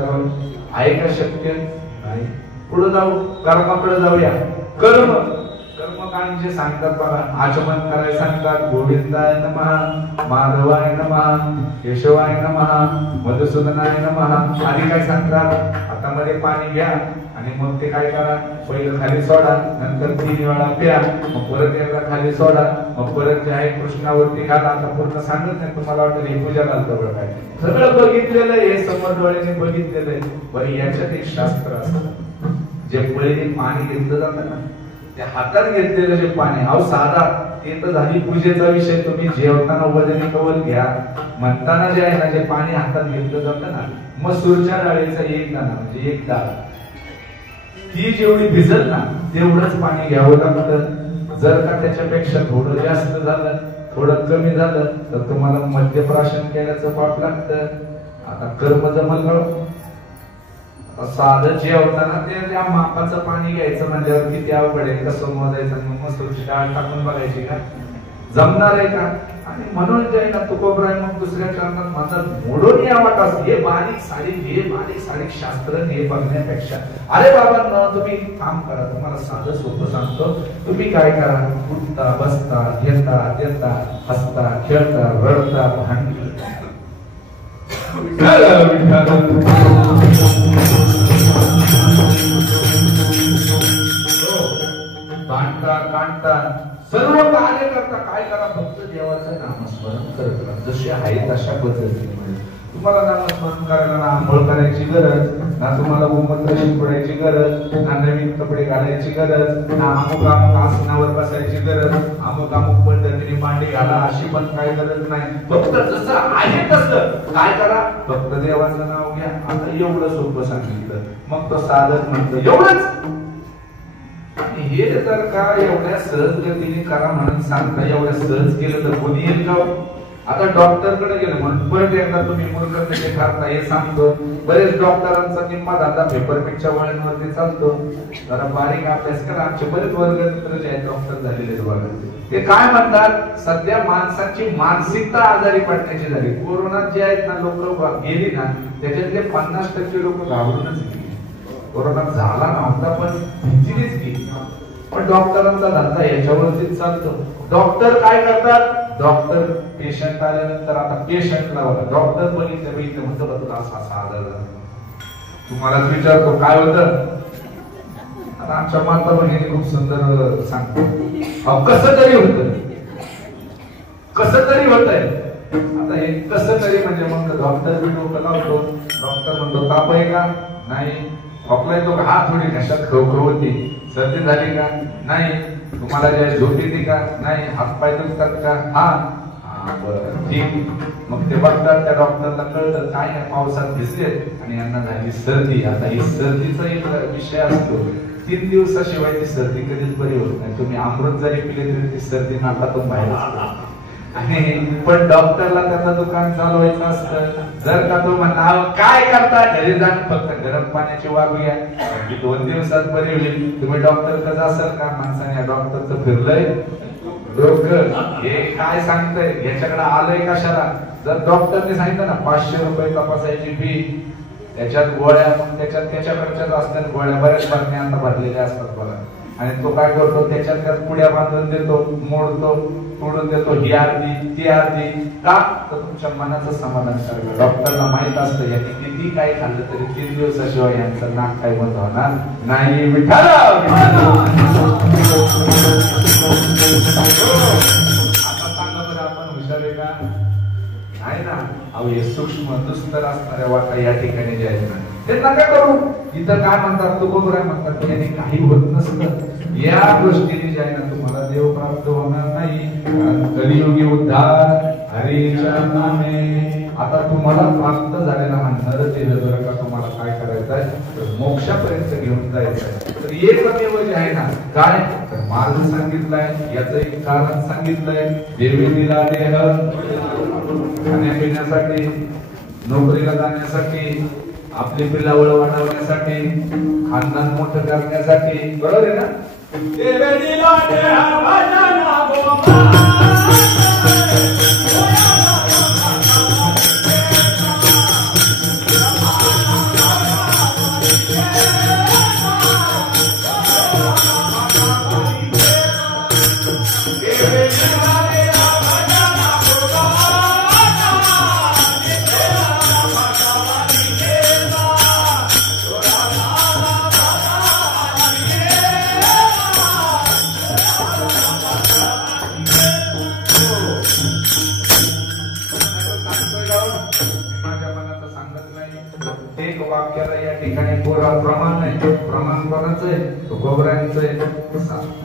आहे का शक्य? नाही. पुढे जाऊ, कर्माकडे जाऊया. कर्म कर्मकांड जे सांगतात बघा, आचमन करायला सांगतात, गोविंदाय नमः, माधवाय नमः, केशवाय नमः, मधुसूदनाय नमः आधी काय सांगतात, हातामध्ये पाणी घ्या आणि मग ते काय करा, पहिलं खाली सोडा, नंतर 3 वेळा प्या, मग परत एकदा खाली सोडा, मग परत जे आहे कृष्णावरती घाला. आता पूर्ण सांगत नाही, तुम्हाला वाटतं हे पूजा घालतं बरं काय, सगळं बघितलेलं आहे, समोर डोळ्याने बघितलेलं आहे. बरं याच्यात एक शास्त्र असतं, जे पुढे पाणी घेतलं जातं ना, त्या हातात घेतलेलं जे पाणी, अहो साधा ते तर झाली पूजेचा विषय. तुम्ही जेवताना वजनी कवल घ्या म्हणताना जे आहे ना, जे पाणी हातात घेतलं जातं ना, मसूरच्या डाळीचा एक दाणा म्हणजे एक डाळ, ती जेवढी भिजल ना तेवढंच पाणी घ्यावं लागतं. जर का त्याच्यापेक्षा थोडं जास्त झालं, थोडं कमी झालं तर तुम्हाला मद्यप्राशन केल्याचं पाप लागतं. आता कर्म जमल, साधं जेवताना ते त्या मापाचं पाणी घ्यायचं म्हणल्यावर किती अवघड आहे, कसं मोजायचं, मसूरची डाळ टाकून बघायची का, जमणार आहे का? आणि म्हणून जे ना तुकोबराय मग दुसऱ्या चरणात म्हणतात, मोडून या वाटास हे बारीक सारीक शास्त्र हे बघण्यापेक्षा, अरे बाबा तुम्ही काम करा, तुम्हाला साधं सोपं सांगतो, तुम्ही काय करा, उठता बसता घेता देता हसता खेळता रडता भांडता कांडता कांडता सर्व कार्य करता काय करा, फक्त देवाचं नामस्मरण करत राहा, जसे आहे तशा पद्धतीने. तुम्हाला नामस्मरण करायला ना आंघोळ करायची गरज, ना तुम्हाला गोमूत्र शिंपडायची गरज, ना नवीन कपडे घालायची गरज, ना अमुक आसनावर बसायची गरज, अमुक पद्धतीने मांडी घाला अशी पण काय गरज नाही. फक्त जसं आहे तसं काय करा, फक्त देवाचं नाव घ्या. आता एवढं सोपं सांगितलं, मग तो साधक म्हणतो एवढंच. आणि हे जर का एवढ्या सहज गतीने करा म्हणून सांगता, एवढ्या सहज केलं तर कोणी येईल का? आता डॉक्टर कडे गेलं म्हणून परत एकदा तुम्ही मूर्ख कसे करता हे सांगतो. बरेच डॉक्टरांचा निम्मा धंदा पेपरमेटच्या वळणावरती चालतो. जरा बारीक अभ्यास करा, आमचे बरेच वर्ग मित्र जे आहेत डॉक्टर झालेले बघा, ते काय म्हणतात, सध्या माणसांची मानसिकता आजारी पडण्याची झाली. कोरोनात जे आहेत ना लोक गेली ना, त्याच्यातले 50% लोक घाबरूनच गेली. कोरोना झाला नव्हता पण भीतीनेच गेली. पण डॉक्टरांचा धंदा याच्यावरतीच चालतो. डॉक्टर काय करतात, डॉक्टर पेशंट आल्यानंतर आता पेशंटला बघा, डॉक्टर बघितलं म्हणतो तुला असा आजार झाला, तुम्हाला विचारतो काय होतं. आता आमच्या माता भगिनी खूप सुंदर सांगतो, कसं तरी होतंय. आता हे कसं तरी म्हणजे मग डॉक्टर बी डोकं लावतो. डॉक्टर म्हणतो ताप आहे का, नाही. खोकला येतो का, हा. थोडी घशात खवखव होती. सर्दी झाली का, नाही. तुम्हाला जे झोप येते का, नाही. हातपाय दुखतात का, हा. बरं ठीक. मग ते बघतात, त्या डॉक्टरला कळतं काय या पावसात भिजले आणि यांना झाली सर्दी. आता ही सर्दीचा एक विषय असतो, 3 दिवसाशिवाय ती सर्दी कधीच बरी होत नाही. तुम्ही अमृत जरी पिले तरी ती सर्दी नाकातून बाहेर. आणि पण डॉक्टरला त्याचं दुकान चालवायचं असतं. जर का तो म्हणा काय करता, घरी जाण फक्त गरम पाण्याची वाफ घ्या, 2 दिवसात बरी होईल. तुम्ही डॉक्टर कसं असेल का, माणसाने डॉक्टरचं फिरलंय डोकं, हे काय सांगतंय, याच्याकडे आलंय कशाला. जर डॉक्टरने सांगितलं ना 500 रुपये तपासायची फी, त्याच्यात गोळ्या, मग त्याच्याकडच्याच असतात गोळ्या, बऱ्याच बातम्या आता भरलेल्या असतात बघा. आणि तो काय करतो, त्याच्यात त्यात पुड्या बांधून देतो, मोडतो, तोडून देतो, ही अर्धी ती अर्धी. का, तर तुमच्या मनाचं समाधान करा. डॉक्टरला माहित असतं याने किती काय खाल्लं तरी 3 दिवसाशिवाय यांचं नाक काय बंद होणार नाही. विठाल आता सांगा बरं, आपण हुशार आहे का नाही ना. अहो हे सूक्ष्म दुस्तर असणाऱ्या वाटा या ठिकाणी जे आहेत ना, ते नका करू. इथं काय म्हणतात, तुकोबराय म्हणतात, याने काही होत नसतं. या गोष्टीने जे आहे ना तुम्हाला देव प्राप्त होणार नाही. कलियुगी उद्धार हरीच्या नामे. आता तुम्हाला प्राप्त झालेला हा नरदेह जर का तुम्हाला काय करायचं आहे, तर मोक्षापर्यंत घेऊन जायचं आहे. तर एकमेव जे आहे ना काय, तर मार्ग सांगितलाय, याचं एक कारण सांगितलंय. देवी दिला देह खाण्यापिण्यासाठी, नोकरीला जाण्यासाठी, आपली पिलावळ वाढवण्यासाठी, खानदान मोठं करण्यासाठी. बरोबर आहे ना. देवे दिला देह भजना गोमा. प्रमाण आहे. प्रमाण कोणाचं आहे? तुकोबरायांचं आहे,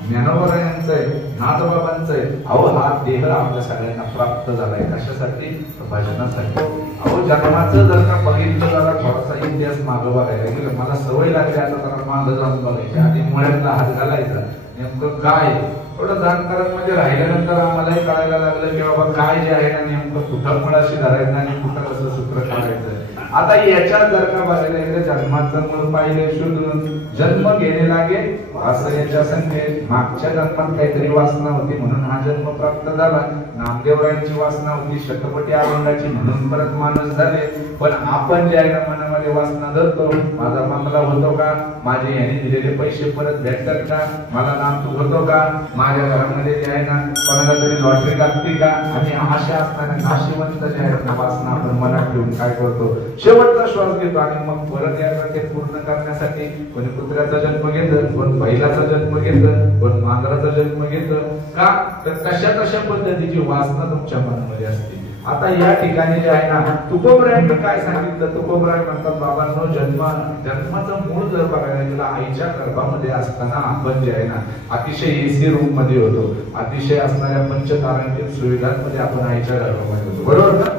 ज्ञानोबरायांचं आहे, नाथबाबांचं आहे. अहो हा देह आपल्या सगळ्यांना प्राप्त झालाय कशासाठी? भजनासाठी. अहो जन्माचं जर का बघितलं जरा थोडासा इतिहास मागं बघायला गेलं, मला सवय लागली आता जरा मागं जाऊन बघायची. आधी मुळ्यातला हात घालायचा, नेमकं काय थोडं जाणकारांमध्ये राहिल्यानंतर आम्हालाही कळायला लागलं की बाबा काय जे आहे ना नेमकं कुठं मुळाशी धरायचं आणि कुठं कसं सूत्र काढायचं. आता याच्यात जर का बघायला गेलं जन्माचं मूळ पाहिले शोधून जन्म घेणे लागे वासनेच्या संख्येत. मागच्या जन्मात काहीतरी वासना होती म्हणून हा जन्म प्राप्त झाला. नामदेवरायांची वासना होती शतपटी अभंगाची म्हणून परत माणूस झाले. पण आपण जे आहे ना मनामध्ये वासना धरतो, माझा बंगला होतो का, माझे यांनी दिलेले पैसे परत भेटतात का, मला नाम तू होतो का, माझ्या घरामध्ये जे आहे ना कोणाला तरी लॉटरी लागते का. आणि आशा असताना नाशिवंत जे आहेत ना वासना आपण मनात ठेवून काय करतो, शेवटचा श्वास घेतो आणि मग परत यायला ते पूर्ण करण्यासाठी कोणी कुत्र्याचा जन्म घेतं, कोण बैलाचा जन्म घेतं, कोण मांजराचा जन्म घेतं का. तर तशा तशा पद्धतीची वासना तुमच्या मनामध्ये असते. आता या ठिकाणी जे आहे ना तुकोबरायांनी काय सांगितलं, तुकोबराय म्हणतात बाबांनो जन्माचं मूळ जर बघायला गेलं आईच्या गर्भामध्ये असताना आपण जे आहे ना अतिशय एसी रूम मध्ये होतो, अतिशय असणाऱ्या पंचतारांकित सुविधांमध्ये आपण आईच्या गर्भामध्ये होतो, बरोबर ना.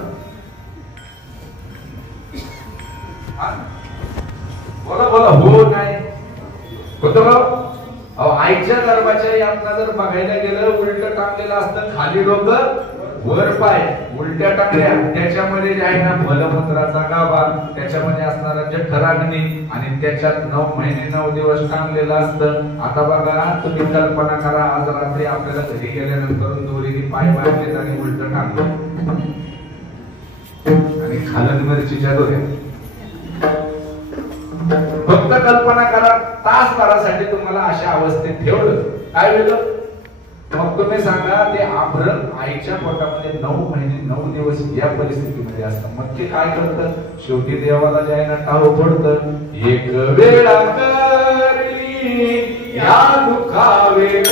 बोला बोला हो नाही होतं भाऊ. आईच्या गर्भाच्या यातना जर बघायला गेलं उलट टाकलेलं असतं, खाली डोकं वर पाय, उलट्या टाकल्या, त्याच्यामध्ये जे आहे ना मलमूत्राचा गाभा, त्याच्यामध्ये असणारा जठराग्नी आणि त्याच्यात 9 महिने 9 दिवस टांगलेलं असतं. आता बघा तुम्ही कल्पना करा, आज रात्री आपल्याला घरी गेल्यानंतर दोरीने पाय बांधलेत आणि उलट टाकलं आणि खालन मिरचीच्या दोऱ्या. फक्त कल्पना करा तासभरासाठी तुम्हाला अशा अवस्थेत ठेवलं काय वेगळं. मग तुम्ही सांगा ते आभरण आईच्या पोटामध्ये 9 महिने 9 दिवस या परिस्थितीमध्ये असतं. मग ते काय करतं, शेवटी देवाला जे आहे ना टाळू पडतं. एक वेळा करी या दुखावे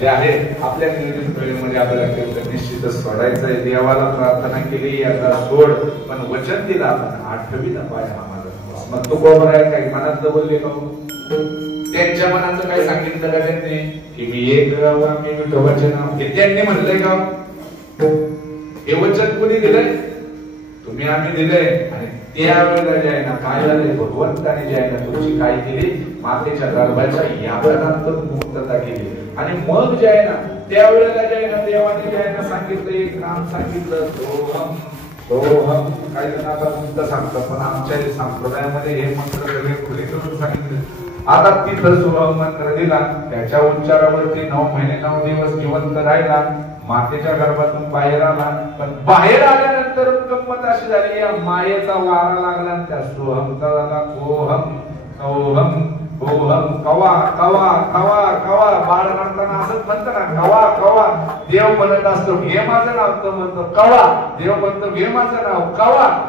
जे आहे आपल्या नियोजित वेळेमध्ये आपल्याला निश्चितच सोडायचंय. देवाला प्रार्थना केली आता सोड, पण वचन दिलं आपण आठवीला पाय हा माझा. मग तो कोबर आहे काही मनातलं बोलले का, त्यांच्या मनाचं काय सांगितलं का त्यांनी की मी एक मी विठोबाचे नाव, हे त्यांनी म्हणलंय का. हे वचन कोणी दिलंय, तुम्ही आम्ही दिलंय. आणि त्यावेळेला जे आहे ना काय झालंय, भगवंताने जे आहे ना तुमची काय केली, मातेच्या गर्भाच्या यावरणातून मुक्तता केली. आणि मग जे आहे ना त्यावेळेला जे आहे ना देवाने जे आहे ना सांगितलं, एक नाम सांगितलं सोहम सोहम. काही जण आता मुक्त सांगतात, पण आमच्या संप्रदायामध्ये हे मंत्र सगळे खुले करून सांगितले. आता तिथं सोहम मंत्र दिला, त्याच्या उच्चारावरती 9 महिने 9 दिवस जिवंत राहिला, मातेच्या गर्भातून बाहेर आला. पण बाहेर आल्यानंतर गंमत अशी झाली, या मायेचा वारा लागला आणि त्या सोहमचा झाला कोहम सोहम कोहम. कवा कवा कवा कवा. बाळ म्हणताना असंच म्हणतं ना कवा कवा. देव म्हणत असतो हे माझं नाव, तर म्हणतो कवा. देव म्हणतो हे माझं नाव कवा.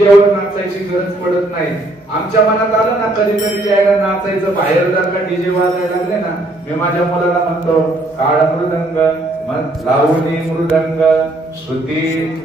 डीजेवर नाचायची गरज पडत नाही. आमच्या मनात आलं ना कधीतरी ज्याला नाचायचं बाहेर जर का डीजे वाजायला लागले ना, मी माझ्या मुलाला म्हणतो काळ मृदंग मग लावणी मृदंग श्रुती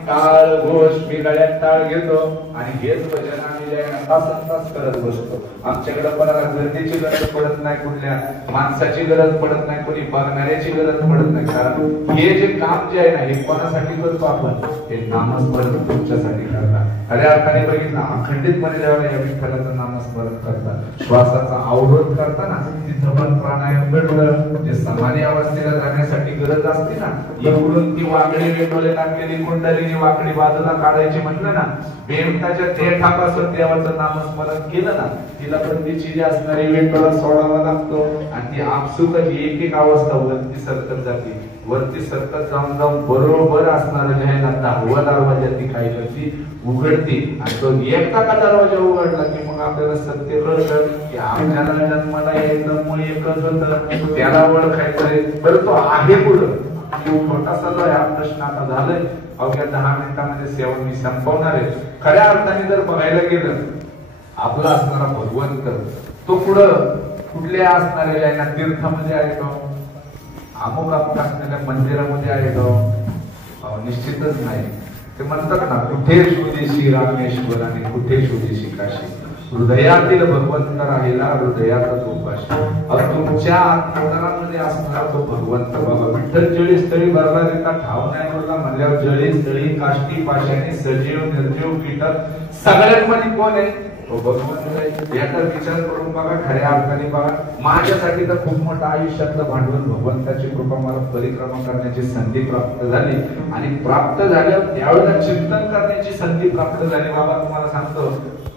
टाळ घोष मी गळ्यात टाळ घेतो आणि हेच भजन आम्ही ज्याला तासन तास करत बसतो. आमच्याकडे कोणाला गर्दीची गरज पडत नाही, कुठल्या माणसाची गरज पडत नाही, कोणी बघणाऱ्याची गरज पडत नाही. कारण हे जे काम जे आहे ना हे कोणासाठी करतो आपण, हे नामस्मरण तुमच्यासाठी करतात. खऱ्या अर्थाने बघितलं अखंडितपणे जेव्हा या विठ्ठलाचं नामस्मरण करतात, श्वासाचा अवरोध करताना तिथं पण प्राणायाम घडलं. जे समाधी अवस्थेला जाण्यासाठी गरज असते ना, इकडून ती वाकडी वेगळे टाकलेली कुंडलीनी वाकडी बाजूला काढायची म्हणलं ना, बेमताच्या देठापासून देवाचं नामस्मरण केलं ना, तिला प्रतीची जी असणारी वेटोला सोडावा लागतो आणि ती आपसुकच एक एक अवस्था वरती सरकत जाते. वरती सरकत जाऊन जाऊन बरोबर असणार जे आहे ना 10वा दरवाजा ती काय करते उघडते आणि तो एकदा का दरवाजा उघडला की मग आपल्याला सत्य कळतं की आपल्याला जन्माला यायचं मूळ एकच होतं, त्याला ओळखायचंय बरं तो आहे कुठं. छोटासा जो हा प्रश्न आता झालाय, अवघ्या 10 मिनिटांमध्ये सेवा मी संपवणार आहे. खऱ्या अर्थाने जर बघायला गेलं आपला असणारा भगवंत तो पुढं कुठल्या असणाऱ्या आहे ना तीर्थामध्ये आहे तो, अमुक अमुक असणाऱ्या मंदिरामध्ये आहे तो, निश्चितच नाही. ते म्हणतात ना कुठे शोधीशी रामेश्वर आणि कुठे शोधीशी काशी, हृदयातील भगवंत राहिला हृदयाचा तो काशी. तुमच्या अंतरामध्ये असणारा तो भगवंत बाबा विठ्ठल जळी स्थळी भरला देता ठाव नाही बोलला म्हणल्यावर जळी स्थळी काष्टी पाशाने सजीव निर्जीव कीटक सगळ्यात मध्ये कोण आहे तो भगवंत आहे. याचा विचार करून बघा. खऱ्या अर्थाने बघा माझ्यासाठी तर खूप मोठं आयुष्यातलं भांडवल भगवंताची कृपा मला परिक्रमा करण्याची संधी प्राप्त झाली आणि प्राप्त झाल्यावर त्यावेळेला चिंतन करण्याची संधी प्राप्त झाली. बाबा तुम्हाला सांगतो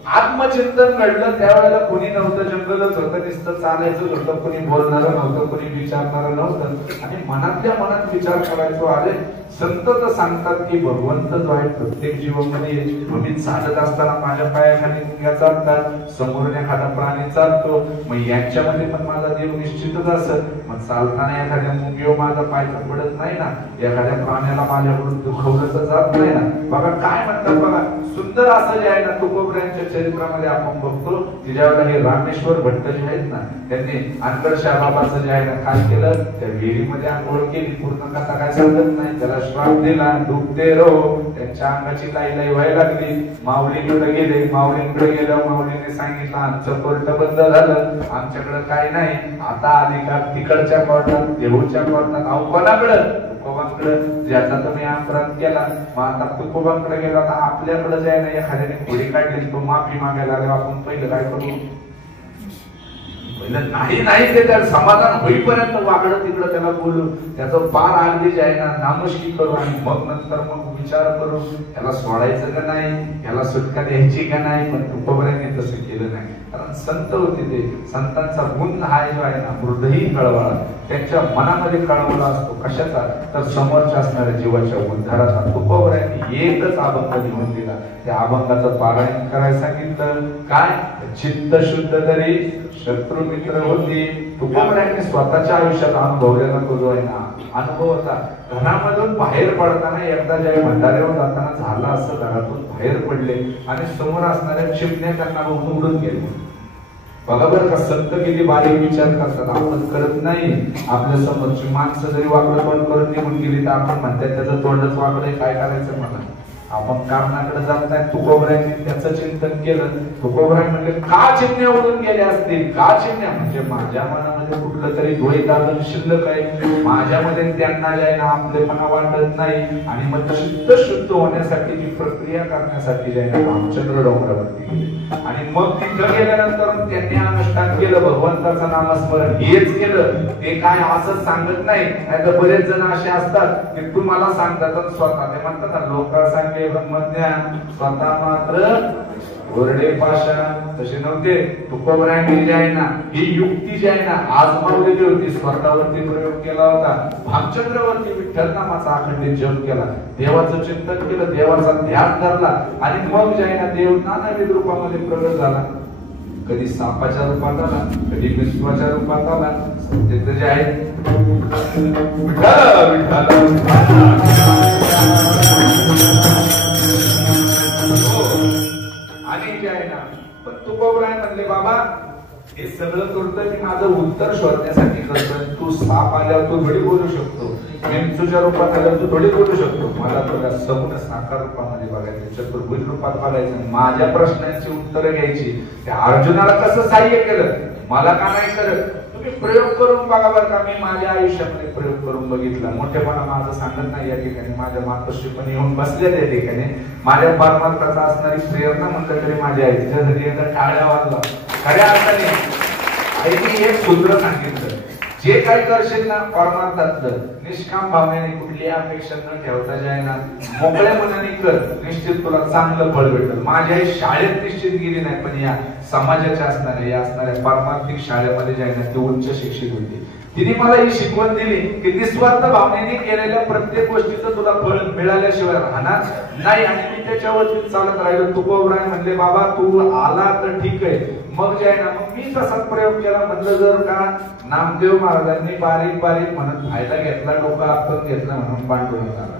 आत्मचिंतन घडलं त्यावेळेला कुणी नव्हतं, जंगलच होतं, नुसतं चालायचं होतं, कुणी बोलणारं नव्हतं, कुणी विचारणारं नव्हतं आणि मनातल्या मनात विचार करायचो. अरे संत तर सांगतात की भगवंत जो आहे प्रत्येक जीवामध्ये. मी चालत असताना माझ्या पायाखाली मुंग्या चालतात, समोरून एखादा प्राणी चालतो, मग यांच्यामध्ये पण माझा देव निश्चितच असत. मग चालताना एखाद्या मुंगीवर माझा पाय पडत नाही ना, एखाद्या प्राण्याला माझ्याकडून दुखवलं तर जात नाही ना. बघा काय म्हणतात बघा, सुंदर असं जे आहे ना तुकोबऱ्यांच्या चरित्रामध्ये आपण बघतो की ज्यावेळेला हे रामेश्वर भट्ट जे आहेत ना, त्यांनी अनगड शाहबाबाचं जे आहे ना काय केलं, त्या विहिरीमध्ये आंघोळ केली. पूर्ण कथा काय सांगत नाही, त्याला श्राप दिला, डुबते रहो. त्यांच्या अंगाची लाई व्हायला लागली. माऊलीकडे गेले, माऊलीकडे गेल्यावर माऊलीने सांगितलं आमचं कोर्ट बंद झालं, आमच्याकडे काय नाही, आता अधिकार तिकडच्या कोर्टात, देऊच्या कोर्टात. अहो कोणाकडं? तुकोबांकडे, ज्याचा तुम्ही अपराध केला. मग आता तुकोबांकडे गेला, आता आपल्याकडे जे आहे ना एखाद्याने खोडी काढली, तो माफी मागायला आले, आपण पहिलं काय करू? नाही ते त्या समाधान होईपर्यंत वागडं तिकडं त्याला बोलू, त्याचं पार अगदी जे आहे ना नामोशी करू आणि मग नंतर मग विचार करू त्याला सोडायचं का नाही, याला सुटका द्यायची का नाही. पण तुकोबऱ्यांनी तसं केलं नाही, कारण संत होते ते. संतांचा गुण हा जो आहे ना हृदयी कळवळा, त्यांच्या मनामध्ये कळवळा असतो. कशाचा? तर समोरच्या असणाऱ्या जीवाच्या उद्धाराचा. तुकोबऱ्यांनी एकच अभंग लिहून दिला, त्या अभंगाचं पारायण करायला सांगितलं. काय? चित्त शुद्ध तरी शत्रू मित्र होती. तुकोबऱ्यांनी स्वतःच्या आयुष्यात अनुभवलेला तो जो आहे ना अनुभव होता. घरामधून बाहेर पडताना एकदा ज्या भंडाऱ्यावर जाताना झाला असं, घरातून बाहेर पडले आणि समोर असणाऱ्या चिमण्या त्यांना उडून गेले. बघा बरं का, संत किती बारीक विचार करतात, आपण करत नाही. आपल्या समोरची माणसं जरी वाकडं पण करत निघून गेली तर आपण म्हणतात त्याचं तोंडच वाकडं, काय करायचं मला. आपण कारणाकडे जात नाही. तुकोबऱ्यांनी त्याचं चिंतन केलं. तुकोबराय म्हणले का चिमण्या उडून गेल्या असतील? का चिमण्या? म्हणजे माझ्या मनामध्ये कुठलं तरी द्वैत अजून शिल्लक आहे, माझ्यामध्ये त्यांना जे आहे ना आपलेपणा वाटत नाही. आणि मग चित्त शुद्ध होण्यासाठी जी प्रक्रिया करण्यासाठी जे आहे ना रामचंद्र डोंगरावरती गेले. आणि मग तिथं गेल्यानंतर त्यांनी अनुष्ठान केलं, भगवंताचं नामस्मरण हेच केलं. ते काय असं सांगत नाही. नाहीतर बरेच जण असे असतात की तू मला सांगतात स्वतः ते म्हणतात ना लोक सांगे ब्रह्मज्ञान, स्वतः मात्र ओरडे पाषाण. तसे नव्हते. तुकोबऱ्यांनी जे आहे ना ही युक्ती जी आहे ना आजमावलेली होती, स्वतःवरती प्रयोग केला होता. भामचंद्रावरती विठ्ठल नामाचा अखंडित जप केला, देवाचं चिंतन केलं, देवाचा ध्यान धरला आणि मग जे आहे ना देव नानाविध रूपामध्ये प्रगट झाला. कधी सापाच्या रूपात आला, कधी विश्वाच्या रूपात आला. तिथे जे आहे आणि जे आहे ना पण तुकोबराय म्हणले बाबा हे सगळं करतोय मी माझं उत्तर शोधण्यासाठी करतोय. तू साप आल्यावर तू थोडी बोलू शकतो, विंचूच्या रूपात आल्यावर तू थोडी बोलू शकतो. मला तुला सगुण साकार रूपामध्ये बघायचं, चतुर्भुज रूपात बघायचं, माझ्या प्रश्नांची उत्तरं घ्यायची. त्या अर्जुनाला कसं सहाय्य केलं, मला का नाही करत? तुम्ही प्रयोग करून बघा बरं का. मी माझ्या आयुष्यामध्ये प्रयोग करून बघितला. मोठेपणा माझं सांगत नाही या ठिकाणी, माझ्या मातोश्री पण येऊन बसले त्या ठिकाणी. माझ्या परमार्थाचा असणारी प्रेरणा म्हणलं तरी माझ्या आई तिच्यासाठी एकदा टाळ्या वाजला. खऱ्या अर्थाने आईने एक सूत्र सांगितलं, जे काही करशील ना परमार्थातलं निष्काम भावनेने कुठली अपेक्षा न ठेवता जे आहे ना मोकळ्या मनाने कर, निश्चित तुला चांगलं फळ भेटेल. माझी आई शाळेत निश्चित गेली नाही, पण या समाजाच्या असणाऱ्या पारमार्थिक शाळेमध्ये जे आहे ना ती उच्च शिक्षित होती. तिने मला ही शिकवण दिली की निस्वार्थ भावनेने केलेल्या प्रत्येक गोष्टीचं तुला फळ मिळाल्याशिवाय राहणार नाही. आणि मी त्याच्यावरती चालत राहिलो. तुकोबराय म्हणले बाबा तू आला तर ठीक आहे. मग जे आहे ना मग मी तसाच प्रयोग केला. म्हणलं जर का नामदेव महाराजांनी बारीक बारीक म्हणत फायदा घेतला, डोकं आपण घेतला म्हणून पांडुरंग झाला.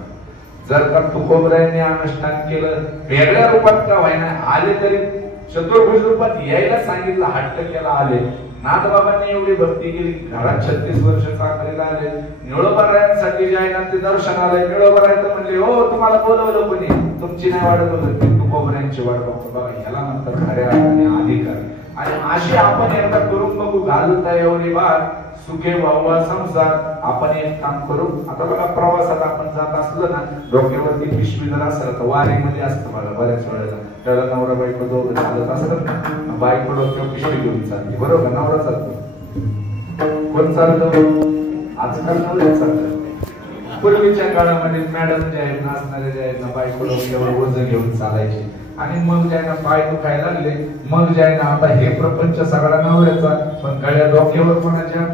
जर का तुकोबरायांनी अनुष्ठान केलं वेगळ्या रूपात का व्हायना आले तरी चतुर्भुज रूपात यायला सांगितलं, हट्ट केला आले. नाथबाबांनी एवढी भक्ती केली, घरात 36 वर्ष चाकरीला आले. निळोबारायांसाठी जे आहे ना ते दर्शन आलंय. निळोबाराय तर म्हणले हो तुम्हाला बोलवलं कोणी, तुमची नाही वाढत होत, तुकोबऱ्यांची वाढ बघतो. बघा ह्याला म्हणतात खऱ्या अर्थाने अधिकार. आणि अशी आपण एकदा करून बघू, घालता एवढी बार सुखे व्हावा संसार. आपण एक काम करू. आता बघा प्रवासात आपण जात असलो ना, डोक्यावरती पिशवी जर असेल तर वारीमध्ये असतं बघा बऱ्याच वेळेला त्याला नवरा बायको दोघं चालत असतात, बायको डोक्यावर पिशवी घेऊन चालते बरोबर, नवरा चालतो. कोण चालतो? आजकाल नवरा चालतात. पूर्वीच्या काळामध्ये मॅडम जे आहेत ना असणारे जे आहेत ना बायको डोक्यावर ओझं घेऊन चालायचे. आणि मग ज्यांना पाय दुखायला लागले, मग ज्यांना आता हे प्रपंच सगळा नवऱ्याचा, पण गळ्या डोक्यावर कोणाच्या,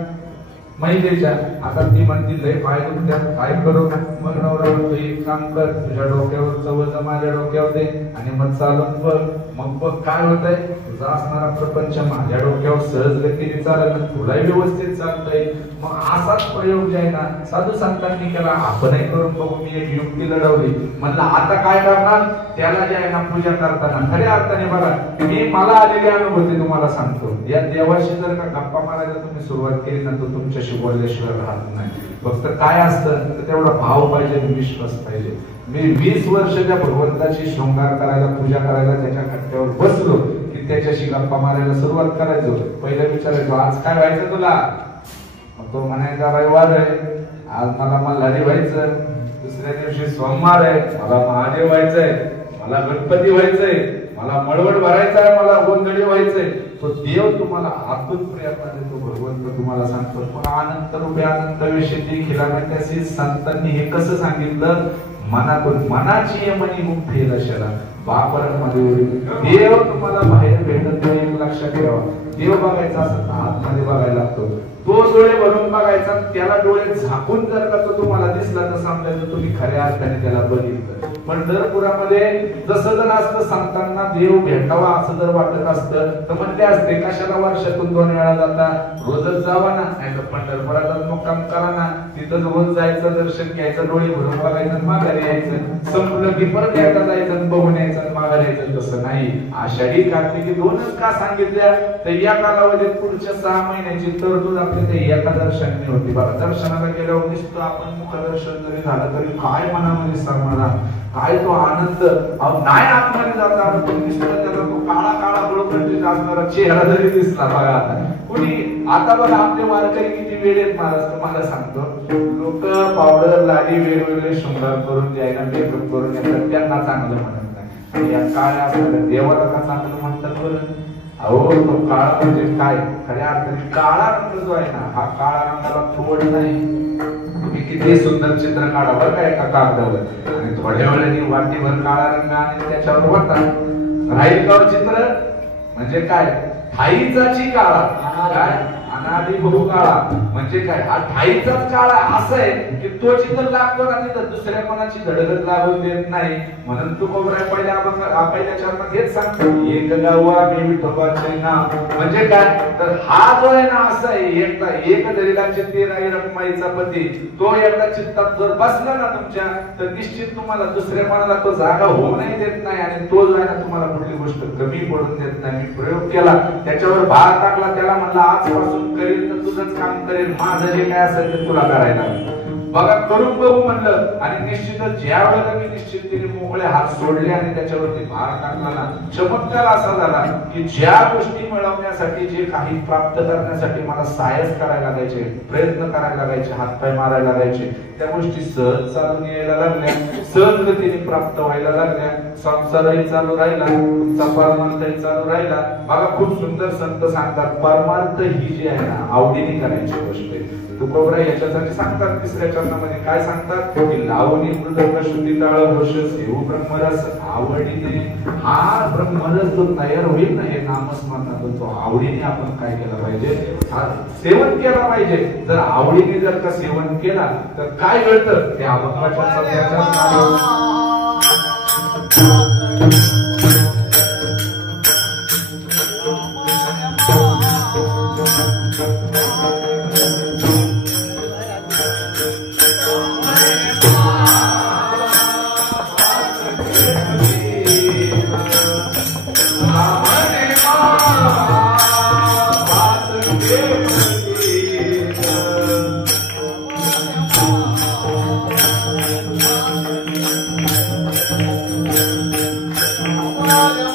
महिलेच्या. आता ती म्हणती लय पाय दुखत्यात, काय करू? मग नवरा म्हणतो एक काम कर, तुझ्या डोक्यावर चवळ माझ्या डोक्यावर दे आणि मग चालून बघ. मग बघ काय होतंय, तुझा असणारा प्रपंच माझ्या डोक्यावर सहज गतीने चालत, तुलाही व्यवस्थित चालतंय. मग असाच प्रयोग जे आहे ना साधू संतांनी केला, आपणही करून बघू. मी एक युक्ती लढवली, म्हणलं आता काय करणार, त्याला जे आहे ना पूजा करताना खऱ्या अर्थाने बघा, मी मला आलेली अनुभूती तुम्हाला सांगतो. या देवाशी जर का गप्पा मारायला तुम्ही सुरुवात केली ना, तर तुमच्याशी बोलल्याशिवाय राहत नाही. फक्त काय असतं तर तेवढा भाव पाहिजे, विश्वास पाहिजे. मी 20 वर्षाच्या भगवंताची शृंगार करायला, पूजा करायला त्याच्या कट्ट्यावर बसलो की त्याच्याशी गप्पा मारायला सुरुवात करायचो. पहिलं विचारायचो आज काय व्हायचं तुला, मग तो म्हणायचा रविवार आहे, आज मला मल्हारी व्हायचं. दुसऱ्या दिवशी सोमवार आहे, मला महादेव व्हायचंय, मला गणपती व्हायचंय, मला मळवट भरायचा आहे, मला गोंधळी व्हायचंय. तो देव तुम्हाला आतून प्रेरणा देतो, भगवंत तुम्हाला सांगतो. पण अनंत रूपे अनंत विषयी खिलामेत्याशी संतांनी हे कसं सांगितलं, मनातून मनाची मनी मुक्ती दशला बापरामध्ये देव तुम्हाला बाहेर भेटत नाही. लक्षात ठेवा, देव बघायचा असं आतमध्ये बघायला लागतो. तो डोळे भरून बघायचा, त्याला डोळे झाकून जर का तो तुम्हाला दिसला तर समजायचं तुम्ही खऱ्या अर्थाने त्याला बघितलं. पण पंढरपुरामध्ये जसं जर असतं संतांना देव भेटावा असं जर वाटत असतं तर म्हणते असते कशाला वर्षातून 2 वेळा जाता, रोजच जावा ना, नाही तर पंढरपुरात मुक्काम करा ना, तिथं रोज जायचं, दर्शन घ्यायचं, डोळे भरून बघायचं, माघारी यायचं, संपलं की परत एकदा जायचं, बघून यायचं, माघारी यायचं. तसं नाही. आषाढी कार्तिकी 2च का सांगितल्या तर या कालावधीत पुढच्या 6 महिन्याची तरतूद आपल्या एका दर्शनाने होती. बघा, दर्शनाला गेल्यावर दिसतो आपण, मुखदर्शन जरी झालं तरी काय मनामध्ये समाधान, काय तो आनंद. नाही आतमध्ये जाता आलं पण दिसतो त्याला तो काळा काळा बळकटीत असणारा चेहरा जरी दिसला. बघा आता कुणी, आता बघा आपले वारकरी किती वेळेत महाराज तुम्हाला सांगतो, लोक पावडर लाली वेगवेगळे शृंगार करून द्यायला मेकअप करून येतात, त्यांना चांगलं म्हणत नाही. आणि या काळ्या असणाऱ्या देवाला का चांगलं म्हणतात बरं? अहो तो काळा म्हणजे काय, खऱ्या अर्थाने काळा रंग जो आहे ना, हा काळा रंगाला थोड नाही. तुम्ही किती सुंदर चित्र काढा बरं का एका कागदावर, आणि थोड्या वेळाने वाटीभर काळा रंग आणि त्याच्यावर होता राहील का चित्र, म्हणजे काय ठाईचाची काळा, काय अनादी बहु काळा, म्हणजे काय हा ठाईचाच काळा. असं आहे की तो चित्र लागतो ना तिथं दुसऱ्या कोणाची धडगत लागून देत नाही. म्हणून तू कोबरा पहिल्या चरणात हेच सांगतो, एक गावा मी विठोबाचे नाव. म्हणजे काय तर हा जो आहे ना असा आहे, एक दरिलाचे 13 रकमाईचा पती, तो एकदा चित्तात जर बसला ना तुमच्या, तर निश्चित तुम्हाला दुसऱ्या कोणाला तो जागा होऊ नाही देत नाही. आणि तो जो आहे ना तुम्हाला कुठली गोष्ट कमी पडून देत नाही. मी प्रयोग केला, त्याच्यावर भार टाकला, त्याला म्हणला आजपासून करेल तर तुझंच काम करेल, माझं जे काय असेल ते तुला करायला. बघा करून बघू म्हणलं, आणि निश्चितच ज्या वेळेला मी निश्चिततेने मोकळे हात सोडले आणि त्याच्यावरती भार टाकला ना, चमत्कार असा झाला की ज्या गोष्टी मिळवण्यासाठी, जे काही प्राप्त करण्यासाठी मला सायस करायला लागायचे, प्रयत्न करायला लागायचे, हातपाय मारायला लागायचे, त्या गोष्टी सहज चालून यायला लागल्या, सहज गतीने प्राप्त व्हायला लागल्या. संसारही चालू राहिला, तुमचा परमार्थही चालू राहिला. बघा खूप सुंदर संत सांगतात, परमार्थ ही जी आहे ना आवडीने करायची गोष्ट आहे. तुकोबरा याच्यासाठी सांगतात 3ऱ्या चरणामध्ये काय सांगतात की लावणी मृदंग श्रुती ताळ घोष सेवू ब्रह्मरस आवडीने. हा ब्रह्मरस जो तयार होईल ना हे नामस्मरणातून, तो आवडीने आपण काय केलं पाहिजे, सेवन केला पाहिजे. जर आवडीने जर का सेवन केला तर काय घडतं ते अभंगाच्या सध्याच्या Hallelujah.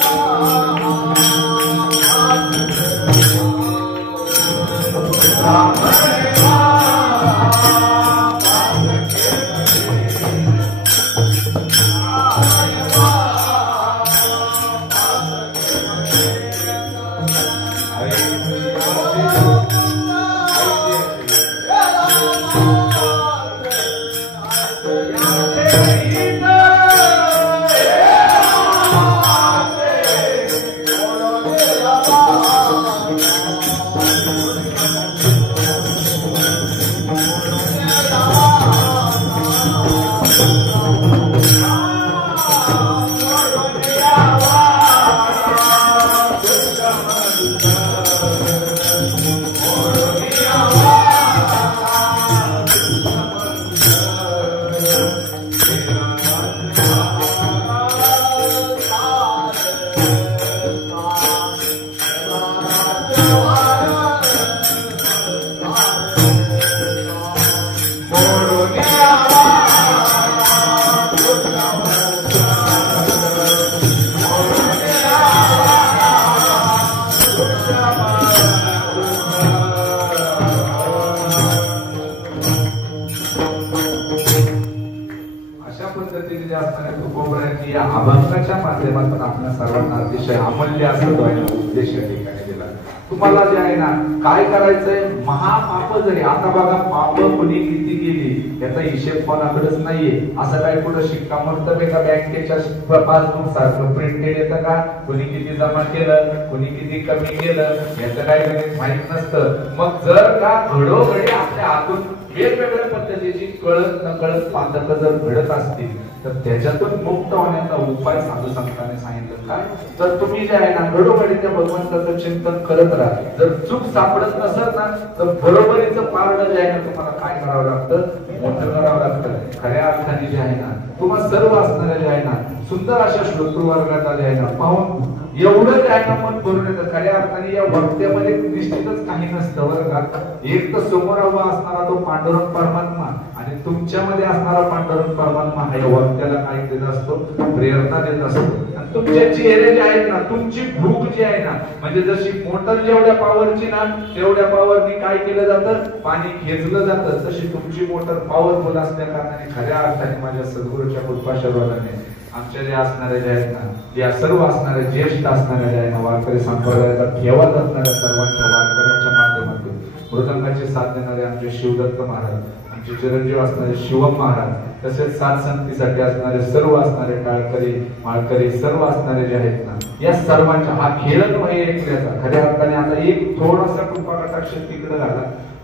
माध्यमातून आपल्या सर्वांना अतिशय अमूल्य असं उद्देश या ठिकाणी दिला. तुम्हाला जे आहे ना काय करायचंय, महापाप जरी आता बघा पाप कोणी किती केली याचा हिशेब कोणाकडेच नाहीये. असं काय कुठं शिक्कामोर्तब आहे का बँकेच्या पासबुक सारखं प्रिंटेड येतं का, कोणी किती जमा केलं कोणी किती कमी केलं याचं काय गणित माहित नसतं. मग जर का घडोघडी आपल्या हातून वेगवेगळ्या पद्धतीची कळत नकळत पातक जर घडत असतील तर त्याच्यातून मुक्त होण्याचा उपाय साधू संतांनी सांगितलं. काय तर तुम्ही जे आहे ना घडोघडी त्या भगवंताचं चिंतन करत राहा. जर चूक सापडत नसत ना तर बरोबरीचं पारड जे आहे ना तुम्हाला काय करावं लागतं, मोठं करावं लागतं. खऱ्या अर्थाने जे आहे ना तुम्हाला सर्व असणारे जे आहे ना सुंदर अशा श्रोतृ वर्गात आले आहे ना पाहून एवढं जे आहे ना मन भरून येतं. खऱ्या अर्थाने या वक्त्यामध्ये निश्चितच काही नसतं बरं का. एक तर समोर उभा असणारा तो पांडुरंग परमात्मा आणि तुमच्यामध्ये असणारा पांडुरंग परमात्मा हा या वक्त्याला काय देत असतो, प्रेरणा देत असतो. आणि तुमचे चेहरे जे आहेत ना, तुमची भूक जी आहे ना, म्हणजे जशी मोटर जेवढ्या पॉवरची ना तेवढ्या पॉवरनी काय केलं जातं, पाणी खेचलं जातं. तशी तुमची मोटर पॉवरफुल असल्या कारणाने खऱ्या अर्थाने माझ्या सद्गुरूच्या कृपाशीर्वादाने आमच्या जे असणारे जे आहेत ना, या सर्व असणारे ज्येष्ठ असणारे जे आहे ना वारकरी संप्रदायाचा ठेवा असणाऱ्या सर्वांच्या वारकऱ्यांच्या माध्यमातून मृदंगाचे साथ देणारे आमचे शिवदत्त महाराज, आमचे चिरंजीव असणारे शिवम महाराज, तसेच साथ संगतीसाठी असणारे सर्व असणारे टाळकरी माळकरी सर्व असणारे जे आहेत ना, या सर्वांच्या हा खेळत नाही एकल्याचा. खऱ्या अर्थाने आता एक थोडासा कृपा कटाक्ष तिकडे झाला,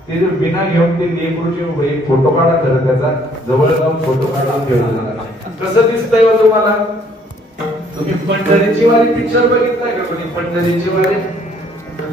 ते जर विना घेऊन ते लेकरूचे एक फोटो काढा खरं त्याचा जवळ जाऊन फोटो काढून ठेवला. कसं दिसतंय हो तुम्हाला? तुम्ही पंढरीची वारी पिक्चर बघितलाय का कोणी? पंढरीची वारी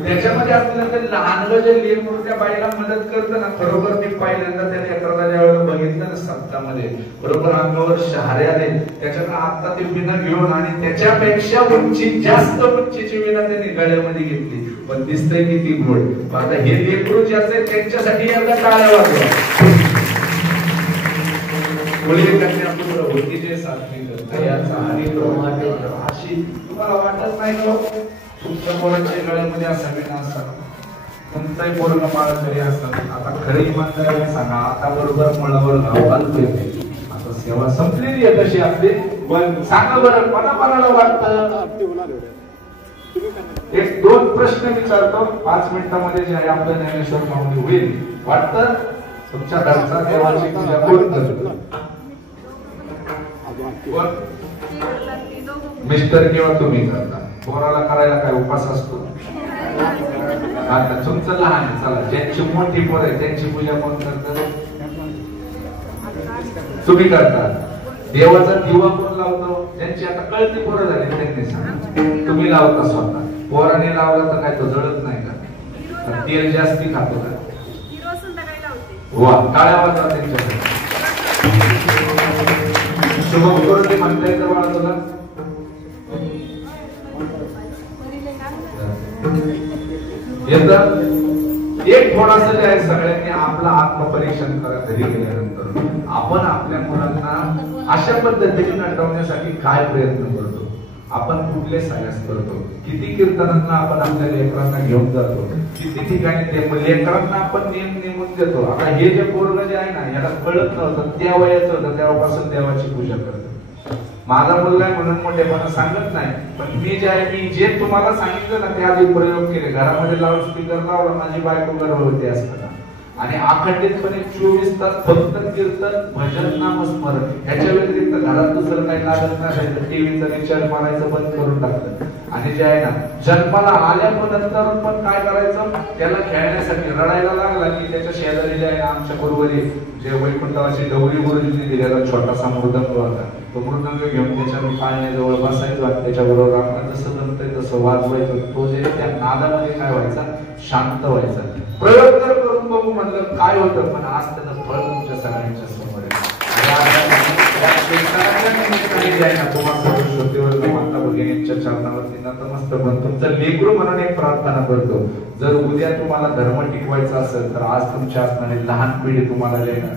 त्याच्यामध्ये असलेलं ते लहानलं जे लेकरू त्या बाईला मदत करतं ना, खरोखर मी पहिल्यांदा त्या लेकराला ज्यावेळेला बघितलं ना सप्तामध्ये बरोबर अंगावर शहारे आले. त्याच्याकडे आता ते विना घेऊन आणि त्याच्यापेक्षा उंची जास्त उंचीची विना त्यांनी गळ्यामध्ये घेतली. पण दिसतंय किती गोड. आता हे लेकरू जे असेल त्यांच्यासाठी यांना टाळ्या वाजवा. होतीचे सारखी अशी तुम्हाला वाटत नाही का? तुमच्या पोरांच्या गळ्यामध्ये असा विना असतात, तुमचाही पोरगा माळकरी असतात. आता खरी इमानदारीने सांगा, आता बरोबर मळावर घाव घालतोय आता सेवा संपलेली आहे तशी आपली. पण सांगा बरं कोणाला वाटतं? एक दोन प्रश्न विचारतो 5 मिनिटांमध्ये जे आहे आपलं ज्ञानेश्वर माऊली होईल. वाटतं तुमच्या घरचा देवाची पूजा कोण करतो? मिस्टर किंवा तुम्ही करता? पोराला करायला काय उपास असतो? आता तुमचं लहान आहे, चला ज्यांची मोठी पोर आहे त्यांची पूजा कोण करतात? तुम्ही करता. देवाचा दिवा कोण लावतो? ज्यांची आता कळती पोरं झाली त्यांनी सांगा. तुम्ही लावता स्वतः. पोराने लावला तर काय तो जळत नाही का? तेल जास्ती खातो का? वा काळ्या वाजता त्यांच्याकडे शुभम करून म्हणता येतं बाळा तुला? एक थोडासा जे आहे सगळ्यांनी आपलं आत्मपरीक्षण करा. घरी गेल्यानंतर आपण आपल्या मुलांना अशा पद्धतीने नटवण्यासाठी काय प्रयत्न करतो, आपण कुठले सायस करतो, किती कीर्तनांना आपण आपल्या लेकरांना घेऊन जातो, किती ठिकाणी ते लेकरांना आपण नियम नेमून देतो. आता हे जे पोरग जे आहे ना याला कळत नव्हतं, त्या वयाचं होतं तेव्हापासून देवाची पूजा करतो. माझा मुलगा आहे म्हणून मोठेपणा सांगत नाही, पण मी जे आहे मी जे तुम्हाला सांगितलं ना ते आधी प्रयोग केले. घरामध्ये लाऊडस्पीकर लावला, माझी बायको गर्भवती असताना, आणि अखंडितपणे 24 तास फक्त कीर्तन भजन नामस्मरण ह्याच्या व्यतिरिक्त घरात दुसरं काही लागत नाही. टीव्हीचा रिचार्ज मारायचं बंद करून टाकलं. आणि जे आहे ना जन्माला आल्यानंतर पण काय करायचं, त्याला खेळण्यासाठी रडायला लागला की त्याच्या शेजारी जे आहे आमच्या गुरुवारी जे वैकुंठवासी गौरी गुरुजींनी दिलेला छोटासा मृदंग होता, तो मृदंग घेऊन त्याच्या पाळण्याजवळ बसायचो आणि त्याच्याबरोबर आपण जसं जमतंय तसं वाजवायचं. तो जे त्या नादामध्ये काय व्हायचा, शांत व्हायचा. प्रयोग तर करून बघू म्हणलं काय होतं, पण आज त्याचं फळ तुमच्या सगळ्यांच्या समोर आहे. चरणावरती नतमस्तक होऊन तुमचं लेकरू म्हणून एक प्रार्थना करतो. जर उद्या तुम्हाला धर्म टिकवायचा असेल तर आज तुमच्या असणारी लहान पिढी तुम्हाला जे आहे ना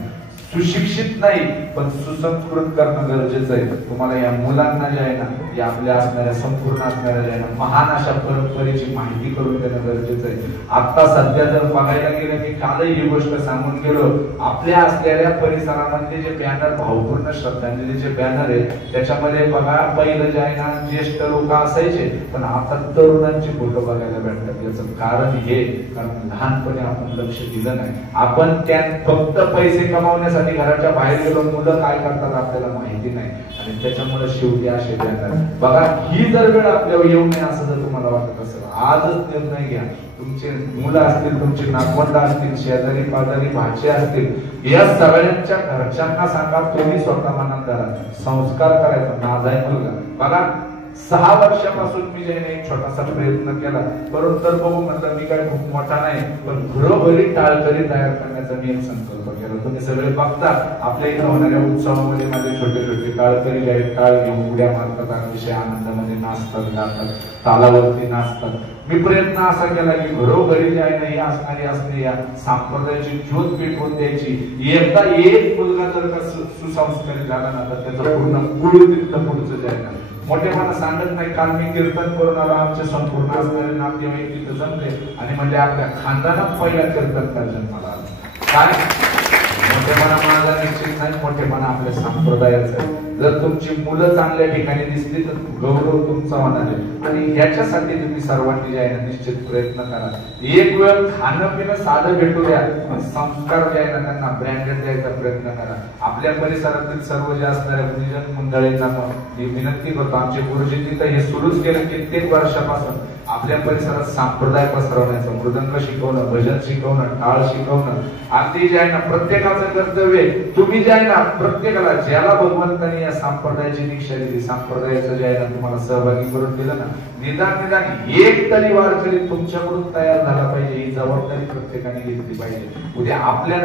सुशिक्षित नाही पण सुसंस्कृत करणं गरजेचं आहे. तुम्हाला या मुलांना जे आहे ना की आपल्या असणाऱ्या संपूर्ण असणाऱ्या ज्यांना महान अशा परंपरेची माहिती करून देणं गरजेचं आहे. आता सध्या जर बघायला गेलं की कालही ही गोष्ट सांगून गेलो, आपल्या असलेल्या परिसरामध्ये जे बॅनर, भावपूर्ण श्रद्धांजलीचे बॅनर आहे, त्याच्यामध्ये बघा पहिलं जे आहे ना ज्येष्ठ लोक असायचे, पण आता तरुणांची फोटो बघायला भेटतात. याचं कारण हे, कारण लहानपणी आपण लक्ष दिलं नाही. आपण त्या फक्त पैसे कमावण्यासाठी घराच्या बाहेर गेलो, मुलं काय करतात आपल्याला माहिती नाही, आणि त्याच्यामुळे शेवटी असे बॅनर. बघा, ही जर वेळ आपल्यावर येऊ नये असं जर तुम्हाला वाटत असेल, आजच निर्णय घ्या. तुमचे मुलं असतील, तुमची नातवंड असतील, शेजारी पाजारी भाचे असतील, या सगळ्यांच्या घरच्यांना सांगा तुम्ही स्वतः मनात धरा, संस्कार करायचा. माझा आहे मुलगा, बघा 6 वर्षापासून मी ज्याने एक छोटासा प्रयत्न केला, परंतु बघू म्हटलं मी काय खूप मोठा नाही, पण घरोघरी टाळकरी तयार करण्याचा मी एक संकल्प केला. तुम्ही सगळे बघता आपल्या इथं होणाऱ्या उत्सवामध्ये माझे छोटे छोटे टाळकरी जे आहेत, टाळ घेऊन उड्या मारतात, अतिशय आनंदामध्ये नाचतात, गातात, तालावरती नाचतात. मी प्रयत्न असा केला की घरोघरी जे आहे ना ही असणारी या संप्रदायाची ज्योत पेटवून द्यायची. एकदा एक मुलगा जर का सुसंस्कारित झाला ना, तर त्याचं पूर्ण कुळ तिथं पुढचं जे आहे ना, मोठेपणा सांगत नाही. काल मी कीर्तन करून आलो, आमचे संपूर्ण असणारे नातेवाईक तिथं जमले आणि म्हणजे आपल्या खानदानात पहिला कीर्तनकार जन्माला आला. काय मोठेपणा माझा निश्चित नाही, मोठेपणा आपल्या संप्रदायाचा आहे. जर तुमची मुलं चांगल्या ठिकाणी दिसली तर गौरव तुमचा होणार आहे, आणि ह्याच्यासाठी तुम्ही सर्वांनी जे आहे ना निश्चित प्रयत्न करा. एक वेळ खाणं पिणं साधं भेटू द्या, पण संस्कार जे आहे ना त्यांना ब्रँडेड द्यायचा प्रयत्न करा. आपल्या परिसरातील सर्व जे असणाऱ्या गुरुजन मंडळींना मी विनंती करतो, आमचे गुरुजी तिथं हे सुरूच केलं कित्येक वर्षापासून, आपल्या परिसरात संप्रदाय पसरवण्याचं, मृदंग शिकवणं, भजन शिकवणं, टाळ शिकवणं, अगदी जे आहे ना प्रत्येकाचं कर्तव्य. तुम्ही जे आहे ना प्रत्येकाला, ज्याला भगवंतांनी या संप्रदायाची दीक्षा दिली, संप्रदायाचं जे आहे ना तुम्हाला सहभागी करून दिलं ना, निदान एक तरी वारकरी तुमच्याकडून तयार झाला पाहिजे, ही जबाबदारी प्रत्येकाने घेतली पाहिजे. उद्या आपल्या